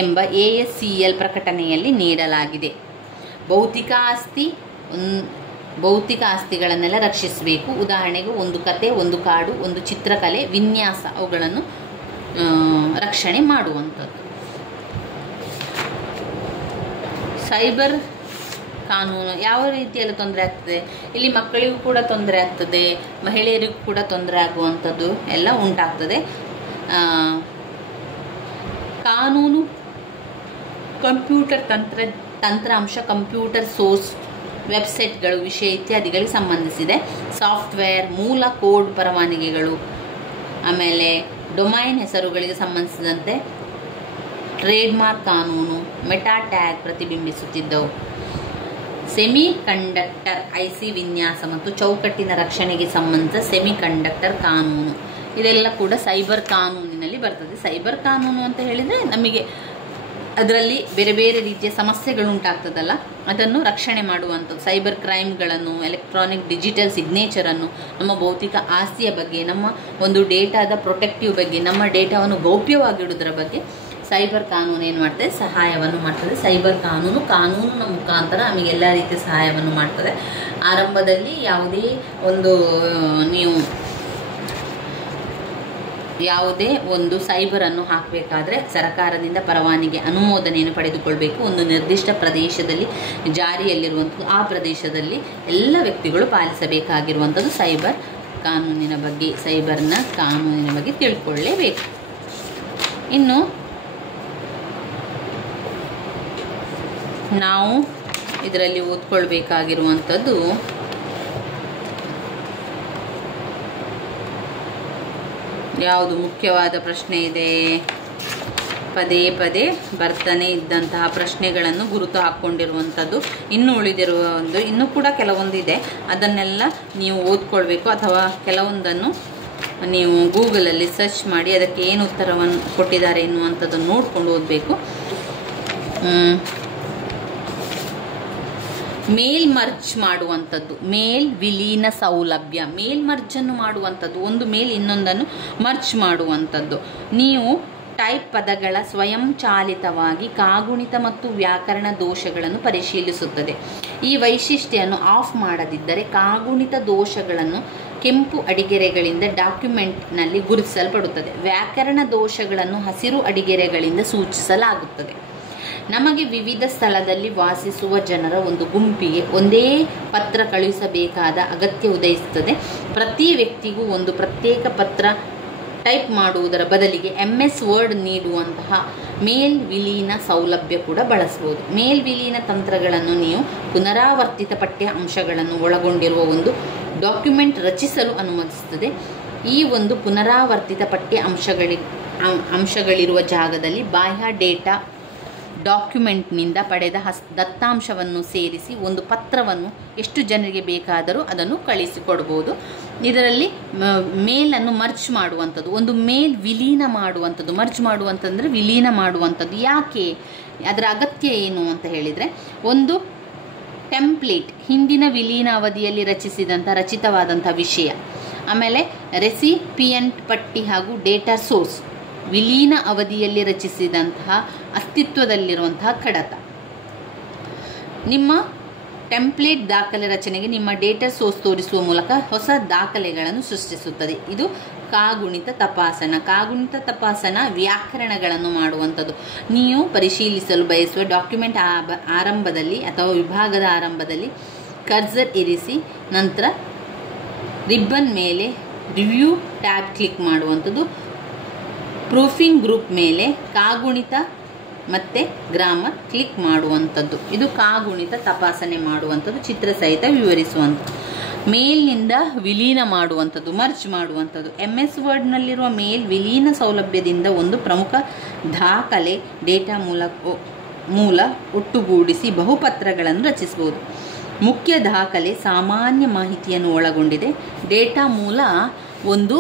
ಎಂಬ ASCL ಪ್ರಕಟಣೆಯಲ್ಲಿ ನೀಡಲಾಗಿದೆ. ಭೌತಿಕ ಆಸ್ತಿಗಳನ್ನೆಲ್ಲ ರಕ್ಷಿಸಬೇಕು. ಉದಾಹರಣೆಗೆ ಒಂದು ಕತೆ, ಒಂದು ಕಾಡು, ಒಂದು ಚಿತ್ರಕಲೆ, ವಿನ್ಯಾಸ, ಅವುಗಳನ್ನು ರಕ್ಷಣೆ ಮಾಡುವಂಥದ್ದು. ಸೈಬರ್ ಕಾನೂನು ಯಾವ ರೀತಿಯಲ್ಲಿ ತೊಂದರೆ ಆಗ್ತದೆ? ಇಲ್ಲಿ ಮಕ್ಕಳಿಗೂ ಕೂಡ ತೊಂದರೆ ಆಗ್ತದೆ, ಮಹಿಳೆಯರಿಗೂ ಕೂಡ ತೊಂದರೆ ಆಗುವಂಥದ್ದು ಎಲ್ಲ ಉಂಟಾಗ್ತದೆ. ಕಾನೂನು ಕಂಪ್ಯೂಟರ್ ತಂತ್ರಾಂಶ, ಕಂಪ್ಯೂಟರ್ ಸೋರ್ಸ್, ವೆಬ್ಸೈಟ್ಗಳು, ವಿಷಯ ಇತ್ಯಾದಿಗಳಿಗೆ ಸಂಬಂಧಿಸಿದೆ. ಸಾಫ್ಟ್ವೇರ್, ಮೂಲ ಕೋಡ್ ಪರವಾನಗಿಗಳು, ಆಮೇಲೆ ಡೊಮೈನ್ ಹೆಸರುಗಳಿಗೆ ಸಂಬಂಧಿಸಿದಂತೆ ಟ್ರೇಡ್ಮಾರ್ಕ್ ಕಾನೂನು, ಮೆಟಾ ಟ್ಯಾಗ್ ಪ್ರತಿಬಿಂಬಿಸುತ್ತಿದ್ದವು. ಸೆಮಿ ಕಂಡಕ್ಟರ್ IC ವಿನ್ಯಾಸ ಮತ್ತು ಚೌಕಟ್ಟಿನ ರಕ್ಷಣೆಗೆ ಸಂಬಂಧಿಸಿದ ಸೆಮಿ ಕಂಡಕ್ಟರ್ ಕಾನೂನು, ಇದೆಲ್ಲ ಕೂಡ ಸೈಬರ್ ಕಾನೂನಿನಲ್ಲಿ ಬರ್ತದೆ. ಸೈಬರ್ ಕಾನೂನು ಅಂತ ಹೇಳಿದರೆ ನಮಗೆ ಅದರಲ್ಲಿ ಬೇರೆ ಬೇರೆ ರೀತಿಯ ಸಮಸ್ಯೆಗಳು ಉಂಟಾಗ್ತದಲ್ಲ, ಅದನ್ನು ರಕ್ಷಣೆ ಮಾಡುವಂಥದ್ದು. ಸೈಬರ್ ಕ್ರೈಮ್ಗಳನ್ನು, ಎಲೆಕ್ಟ್ರಾನಿಕ್ ಡಿಜಿಟಲ್ ಸಿಗ್ನೇಚರನ್ನು, ನಮ್ಮ ಭೌತಿಕ ಆಸ್ತಿಯ ಬಗ್ಗೆ, ನಮ್ಮ ಒಂದು ಡೇಟಾದ ಪ್ರೊಟೆಕ್ಟಿವ್ ಬಗ್ಗೆ, ನಮ್ಮ ಡೇಟಾವನ್ನು ಗೌಪ್ಯವಾಗಿಡುವುದರ ಬಗ್ಗೆ ಸೈಬರ್ ಕಾನೂನು ಏನು ಮಾಡ್ತದೆ? ಸಹಾಯವನ್ನು ಮಾಡ್ತದೆ. ಸೈಬರ್ ಕಾನೂನಿನ ಮುಖಾಂತರ ನಮಗೆ ಎಲ್ಲ ರೀತಿಯ ಸಹಾಯವನ್ನು ಮಾಡ್ತದೆ. ಆರಂಭದಲ್ಲಿ ಯಾವುದೇ ಒಂದು ಸೈಬರನ್ನು ಹಾಕಬೇಕಾದ್ರೆ ಸರ್ಕಾರದಿಂದ ಪರವಾನಗಿ ಅನುಮೋದನೆಯನ್ನು ಪಡೆದುಕೊಳ್ಬೇಕು. ಒಂದು ನಿರ್ದಿಷ್ಟ ಪ್ರದೇಶದಲ್ಲಿ ಜಾರಿಯಲ್ಲಿರುವಂಥದ್ದು, ಆ ಪ್ರದೇಶದಲ್ಲಿ ಎಲ್ಲ ವ್ಯಕ್ತಿಗಳು ಪಾಲಿಸಬೇಕಾಗಿರುವಂಥದ್ದು ಸೈಬರ್ ಕಾನೂನಿನ ಬಗ್ಗೆ, ಸೈಬರ್ನ ಕಾನೂನಿನ ಬಗ್ಗೆ ತಿಳ್ಕೊಳ್ಳೇಬೇಕು. ಇನ್ನು ನಾವು ಇದರಲ್ಲಿ ಓದ್ಕೊಳ್ಬೇಕಾಗಿರುವಂಥದ್ದು ಯಾವುದು ಮುಖ್ಯವಾದ ಪ್ರಶ್ನೆ ಇದೆ? ಪದೇ ಪದೇ ಬರ್ತಾನೆ ಇದ್ದಂತಹ ಪ್ರಶ್ನೆಗಳನ್ನು ಗುರುತು ಹಾಕ್ಕೊಂಡಿರುವಂಥದ್ದು. ಇನ್ನೂ ಕೂಡ ಕೆಲವೊಂದಿದೆ, ಅದನ್ನೆಲ್ಲ ನೀವು ಓದ್ಕೊಳ್ಬೇಕು. ಅಥವಾ ಕೆಲವೊಂದನ್ನು ನೀವು ಗೂಗಲಲ್ಲಿ ಸರ್ಚ್ ಮಾಡಿ ಅದಕ್ಕೆ ಏನು ಉತ್ತರವನ್ನು ಕೊಟ್ಟಿದ್ದಾರೆ ಎನ್ನುವಂಥದ್ದನ್ನು ನೋಡ್ಕೊಂಡು ಓದಬೇಕು. ಮೇಲ್ ಮರ್ಜ್ ಮಾಡುವಂಥದ್ದು, ಮೇಲ್ ವಿಲೀನ ಸೌಲಭ್ಯ, ಮೇಲ್ ಮರ್ಜನ್ನು ಮಾಡುವಂಥದ್ದು, ಒಂದು ಮೇಲ್ ಇನ್ನೊಂದನ್ನು ಮರ್ಜ್ ಮಾಡುವಂಥದ್ದು. ನೀವು ಟೈಪ್ ಪದಗಳ ಸ್ವಯಂಚಾಲಿತವಾಗಿ ಕಾಗುಣಿತ ಮತ್ತು ವ್ಯಾಕರಣ ದೋಷಗಳನ್ನು ಪರಿಶೀಲಿಸುತ್ತದೆ. ಈ ವೈಶಿಷ್ಟ್ಯವನ್ನು ಆಫ್ ಮಾಡದಿದ್ದರೆ ಕಾಗುಣಿತ ದೋಷಗಳನ್ನು ಕೆಂಪು ಅಡಿಗೆರೆಗಳಿಂದ ಡಾಕ್ಯುಮೆಂಟ್ನಲ್ಲಿ ಗುರುತಿಸಲ್ಪಡುತ್ತದೆ. ವ್ಯಾಕರಣ ದೋಷಗಳನ್ನು ಹಸಿರು ಅಡಿಗೆರೆಗಳಿಂದ ಸೂಚಿಸಲಾಗುತ್ತದೆ. ನಮಗೆ ವಿವಿಧ ಸ್ಥಳದಲ್ಲಿ ವಾಸಿಸುವ ಜನರ ಒಂದು ಗುಂಪಿಗೆ ಒಂದೇ ಪತ್ರ ಕಳುಹಿಸಬೇಕಾದ ಅಗತ್ಯ ಉದಯಿಸುತ್ತದೆ. ಪ್ರತಿ ವ್ಯಕ್ತಿಗೂ ಒಂದು ಪ್ರತ್ಯೇಕ ಪತ್ರ ಟೈಪ್ ಮಾಡುವುದರ ಬದಲಿಗೆ MS ವರ್ಡ್ ನೀಡುವಂತಹ ಮೇಲ್ ವಿಲೀನ ಸೌಲಭ್ಯ ಕೂಡ ಬಳಸಬಹುದು. ಮೇಲ್ ವಿಲೀನ ತಂತ್ರಗಳನ್ನು ನೀವು ಪುನರಾವರ್ತಿತ ಪಠ್ಯ ಅಂಶಗಳನ್ನು ಒಳಗೊಂಡಿರುವ ಒಂದು ಡಾಕ್ಯುಮೆಂಟ್ ರಚಿಸಲು ಅನುಮತಿಸುತ್ತದೆ. ಈ ಒಂದು ಪುನರಾವರ್ತಿತ ಪಠ್ಯ ಅಂಶಗಳಿರುವ ಜಾಗದಲ್ಲಿ ಬಾಹ್ಯ ಡೇಟಾ ಡಾಕ್ಯುಮೆಂಟ್ನಿಂದ ಪಡೆದ ದತ್ತಾಂಶವನ್ನು ಸೇರಿಸಿ ಒಂದು ಪತ್ರವನ್ನು ಎಷ್ಟು ಜನರಿಗೆ ಬೇಕಾದರೂ ಅದನ್ನು ಕಳಿಸಿಕೊಡ್ಬೋದು. ಇದರಲ್ಲಿ ಮೇಲನ್ನು ಮರ್ಜ್ ಮಾಡುವಂಥದ್ದು, ಒಂದು ಮೇಲ್ ವಿಲೀನ ಮಾಡುವಂಥದ್ದು. ಮರ್ಜ್ ಮಾಡುವಂತಂದರೆ ವಿಲೀನ ಮಾಡುವಂಥದ್ದು. ಯಾಕೆ? ಅದರ ಅಗತ್ಯ ಏನು ಅಂತ ಹೇಳಿದರೆ, ಒಂದು ಟೆಂಪ್ಲೇಟ್, ಹಿಂದಿನ ವಿಲೀನ ಅವಧಿಯಲ್ಲಿ ರಚಿತವಾದಂಥ ವಿಷಯ, ಆಮೇಲೆ ರೆಸಿಪಿಯಂಟ್ ಪಟ್ಟಿ ಹಾಗೂ ಡೇಟಾ ಸೋರ್ಸ್, ವಿಲೀನ ಅವಧಿಯಲ್ಲಿ ರಚಿಸಿದಂತಹ ಅಸ್ತಿತ್ವದಲ್ಲಿರುವಂತಹ ಕಡತ. ನಿಮ್ಮ ಟೆಂಪ್ಲೇಟ್ ದಾಖಲೆ ರಚನೆಗೆ ನಿಮ್ಮ ಡೇಟಾ ಸೋರ್ಸ್ ತೋರಿಸುವ ಮೂಲಕ ಹೊಸ ದಾಖಲೆಗಳನ್ನು ಸೃಷ್ಟಿಸುತ್ತದೆ. ಇದು ಕಾಗುಣಿತ ತಪಾಸಣಾ. ಕಾಗುಣಿತ ತಪಾಸಣಾ ವ್ಯಾಕರಣಗಳನ್ನು ಮಾಡುವಂಥದ್ದು. ನೀವು ಪರಿಶೀಲಿಸಲು ಬಯಸುವ ಡಾಕ್ಯುಮೆಂಟ್ ಆರಂಭದಲ್ಲಿ ಅಥವಾ ವಿಭಾಗದ ಆರಂಭದಲ್ಲಿ ಕರ್ಸರ್ ಇರಿಸಿ ನಂತರ ರಿಬ್ಬನ್ ಮೇಲೆ ರಿವ್ಯೂ ಟ್ಯಾಬ್ ಕ್ಲಿಕ್ ಮಾಡುವಂಥದ್ದು. ಪ್ರೂಫಿಂಗ್ ಗ್ರೂಪ್ ಮೇಲೆ ಕಾಗುಣಿತ ಮತ್ತು ಗ್ರಾಮರ್ ಕ್ಲಿಕ್ ಮಾಡುವಂಥದ್ದು. ಇದು ಕಾಗುಣಿತ ತಪಾಸಣೆ ಮಾಡುವಂಥದ್ದು, ಚಿತ್ರ ಸಹಿತ ವಿವರಿಸುವಂಥದ್ದು. ಮೇಲ್ನಿಂದ ವಿಲೀನ ಮಾಡುವಂಥದ್ದು, ಮರ್ಜ್ ಮಾಡುವಂಥದ್ದು. MS ವರ್ಡ್ನಲ್ಲಿರುವ ಮೇಲ್ ವಿಲೀನ ಸೌಲಭ್ಯದಿಂದ ಒಂದು ಪ್ರಮುಖ ದಾಖಲೆ ಡೇಟಾ ಮೂಲ ಒಟ್ಟುಗೂಡಿಸಿ ಬಹುಪತ್ರಗಳನ್ನು ರಚಿಸಬಹುದು. ಮುಖ್ಯ ದಾಖಲೆ ಸಾಮಾನ್ಯ ಮಾಹಿತಿಯನ್ನು ಒಳಗೊಂಡಿದೆ. ಡೇಟಾ ಮೂಲ ಒಂದು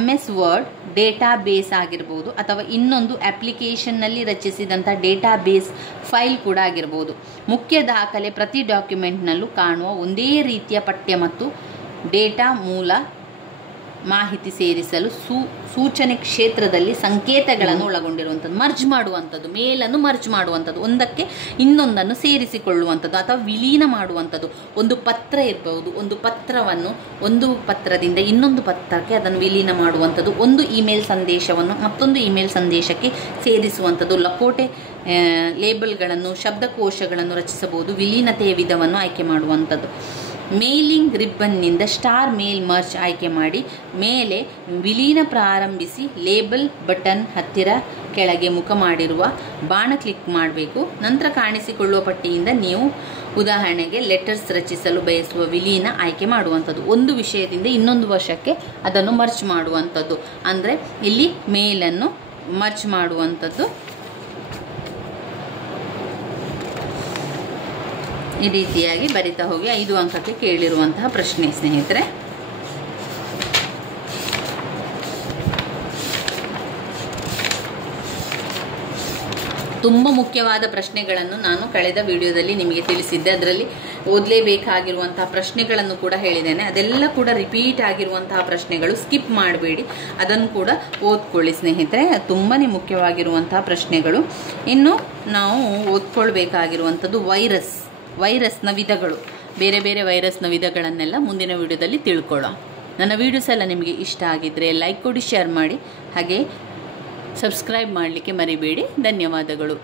MS ವರ್ಡ್ ಡೇಟಾ ಬೇಸ್ ಆಗಿರ್ಬೋದು ಅಥವಾ ಇನ್ನೊಂದು ಅಪ್ಲಿಕೇಶನ್ನಲ್ಲಿ ರಚಿಸಿದಂಥ ಡೇಟಾ ಬೇಸ್ ಫೈಲ್ ಕೂಡ ಆಗಿರ್ಬೋದು. ಮುಖ್ಯ ದಾಖಲೆ ಪ್ರತಿ ಡಾಕ್ಯುಮೆಂಟ್ನಲ್ಲೂ ಕಾಣುವ ಒಂದೇ ರೀತಿಯ ಪಠ್ಯ ಮತ್ತು ಡೇಟಾ ಮೂಲ ಮಾಹಿತಿ ಸೇರಿಸಲು ಸೂಚನೆ ಕ್ಷೇತ್ರದಲ್ಲಿ ಸಂಕೇತಗಳನ್ನು ಒಳಗೊಂಡಿರುವಂಥದ್ದು. ಮರ್ಜ್ ಮಾಡುವಂಥದ್ದು, ಮೇಲನ್ನು ಮರ್ಜ್ ಮಾಡುವಂಥದ್ದು, ಒಂದಕ್ಕೆ ಇನ್ನೊಂದನ್ನು ಸೇರಿಸಿಕೊಳ್ಳುವಂಥದ್ದು ಅಥವಾ ವಿಲೀನ ಮಾಡುವಂಥದ್ದು. ಒಂದು ಪತ್ರ ಇರಬಹುದು, ಒಂದು ಪತ್ರವನ್ನು ಒಂದು ಪತ್ರದಿಂದ ಇನ್ನೊಂದು ಪತ್ರಕ್ಕೆ ಅದನ್ನು ವಿಲೀನ ಮಾಡುವಂಥದ್ದು. ಒಂದು ಇಮೇಲ್ ಸಂದೇಶವನ್ನು ಮತ್ತೊಂದು ಇಮೇಲ್ ಸಂದೇಶಕ್ಕೆ ಸೇರಿಸುವಂಥದ್ದು. ಲಕೋಟೆ ಲೇಬಲ್ಗಳನ್ನು, ಶಬ್ದಕೋಶಗಳನ್ನು ರಚಿಸಬಹುದು. ವಿಲೀನತೆಯ ವಿಧವನ್ನು ಆಯ್ಕೆ ಮಾಡುವಂಥದ್ದು. ಮೇಲಿಂಗ್ ರಿಬ್ಬನ್ನಿಂದ ಸ್ಟಾರ್ ಮೇಲ್ ಮರ್ಜ್ ಆಯ್ಕೆ ಮಾಡಿ ಮೇಲೆ ವಿಲೀನ ಪ್ರಾರಂಭಿಸಿ ಲೇಬಲ್ ಬಟನ್ ಹತ್ತಿರ ಕೆಳಗೆ ಮುಖ ಮಾಡಿರುವ ಬಾಣ ಕ್ಲಿಕ್ ಮಾಡಬೇಕು. ನಂತರ ಕಾಣಿಸಿಕೊಳ್ಳುವ ಪಟ್ಟಿಯಿಂದ ನೀವು ಉದಾಹರಣೆಗೆ ಲೆಟರ್ಸ್ ರಚಿಸಲು ಬಯಸುವ ವಿಲೀನ ಆಯ್ಕೆ ಮಾಡುವಂಥದ್ದು. ಒಂದು ವಿಷಯದಿಂದ ಇನ್ನೊಂದು ವರ್ಷಕ್ಕೆ ಅದನ್ನು ಮರ್ಜ್ ಮಾಡುವಂಥದ್ದು. ಅಂದರೆ ಇಲ್ಲಿ ಮೇಲನ್ನು ಮರ್ಜ್ ಮಾಡುವಂಥದ್ದು. ಈ ರೀತಿಯಾಗಿ ಬರಿತಾ ಹೋಗಿ 5 ಅಂಕಕ್ಕೆ ಕೇಳಿರುವಂತಹ ಪ್ರಶ್ನೆ ಸ್ನೇಹಿತರೆ. ತುಂಬ ಮುಖ್ಯವಾದ ಪ್ರಶ್ನೆಗಳನ್ನು ನಾನು ಕಳೆದ ವಿಡಿಯೋದಲ್ಲಿ ನಿಮಗೆ ತಿಳಿಸಿದ್ದೆ. ಅದರಲ್ಲಿ ಓದಲೇಬೇಕಾಗಿರುವಂತಹ ಪ್ರಶ್ನೆಗಳನ್ನು ಕೂಡ ಹೇಳಿದ್ದೇನೆ. ಅದೆಲ್ಲ ಕೂಡ ರಿಪೀಟ್ ಆಗಿರುವಂತಹ ಪ್ರಶ್ನೆಗಳು, ಸ್ಕಿಪ್ ಮಾಡಬೇಡಿ, ಅದನ್ನು ಕೂಡ ಓದ್ಕೊಳ್ಳಿ ಸ್ನೇಹಿತರೆ. ತುಂಬಾ ಮುಖ್ಯವಾಗಿರುವಂತಹ ಪ್ರಶ್ನೆಗಳು. ಇನ್ನು ನಾವು ಓದ್ಕೊಳ್ಬೇಕಾಗಿರುವಂಥದ್ದು ವೈರಸ್ನ ವಿಧಗಳು, ಬೇರೆ ಬೇರೆ ವೈರಸ್ನ ವಿಧಗಳನ್ನೆಲ್ಲ ಮುಂದಿನ ವಿಡಿಯೋದಲ್ಲಿ ತಿಳ್ಕೊಳ್ಳೋಣ. ನನ್ನ ವಿಡಿಯೋಸ್ ಎಲ್ಲ ನಿಮಗೆ ಇಷ್ಟ ಆಗಿದ್ದರೆ ಲೈಕ್ ಕೊಡಿ, ಶೇರ್ ಮಾಡಿ, ಹಾಗೆ ಸಬ್ಸ್ಕ್ರೈಬ್ ಮಾಡಲಿಕ್ಕೆ ಮರಿಬೇಡಿ. ಧನ್ಯವಾದಗಳು.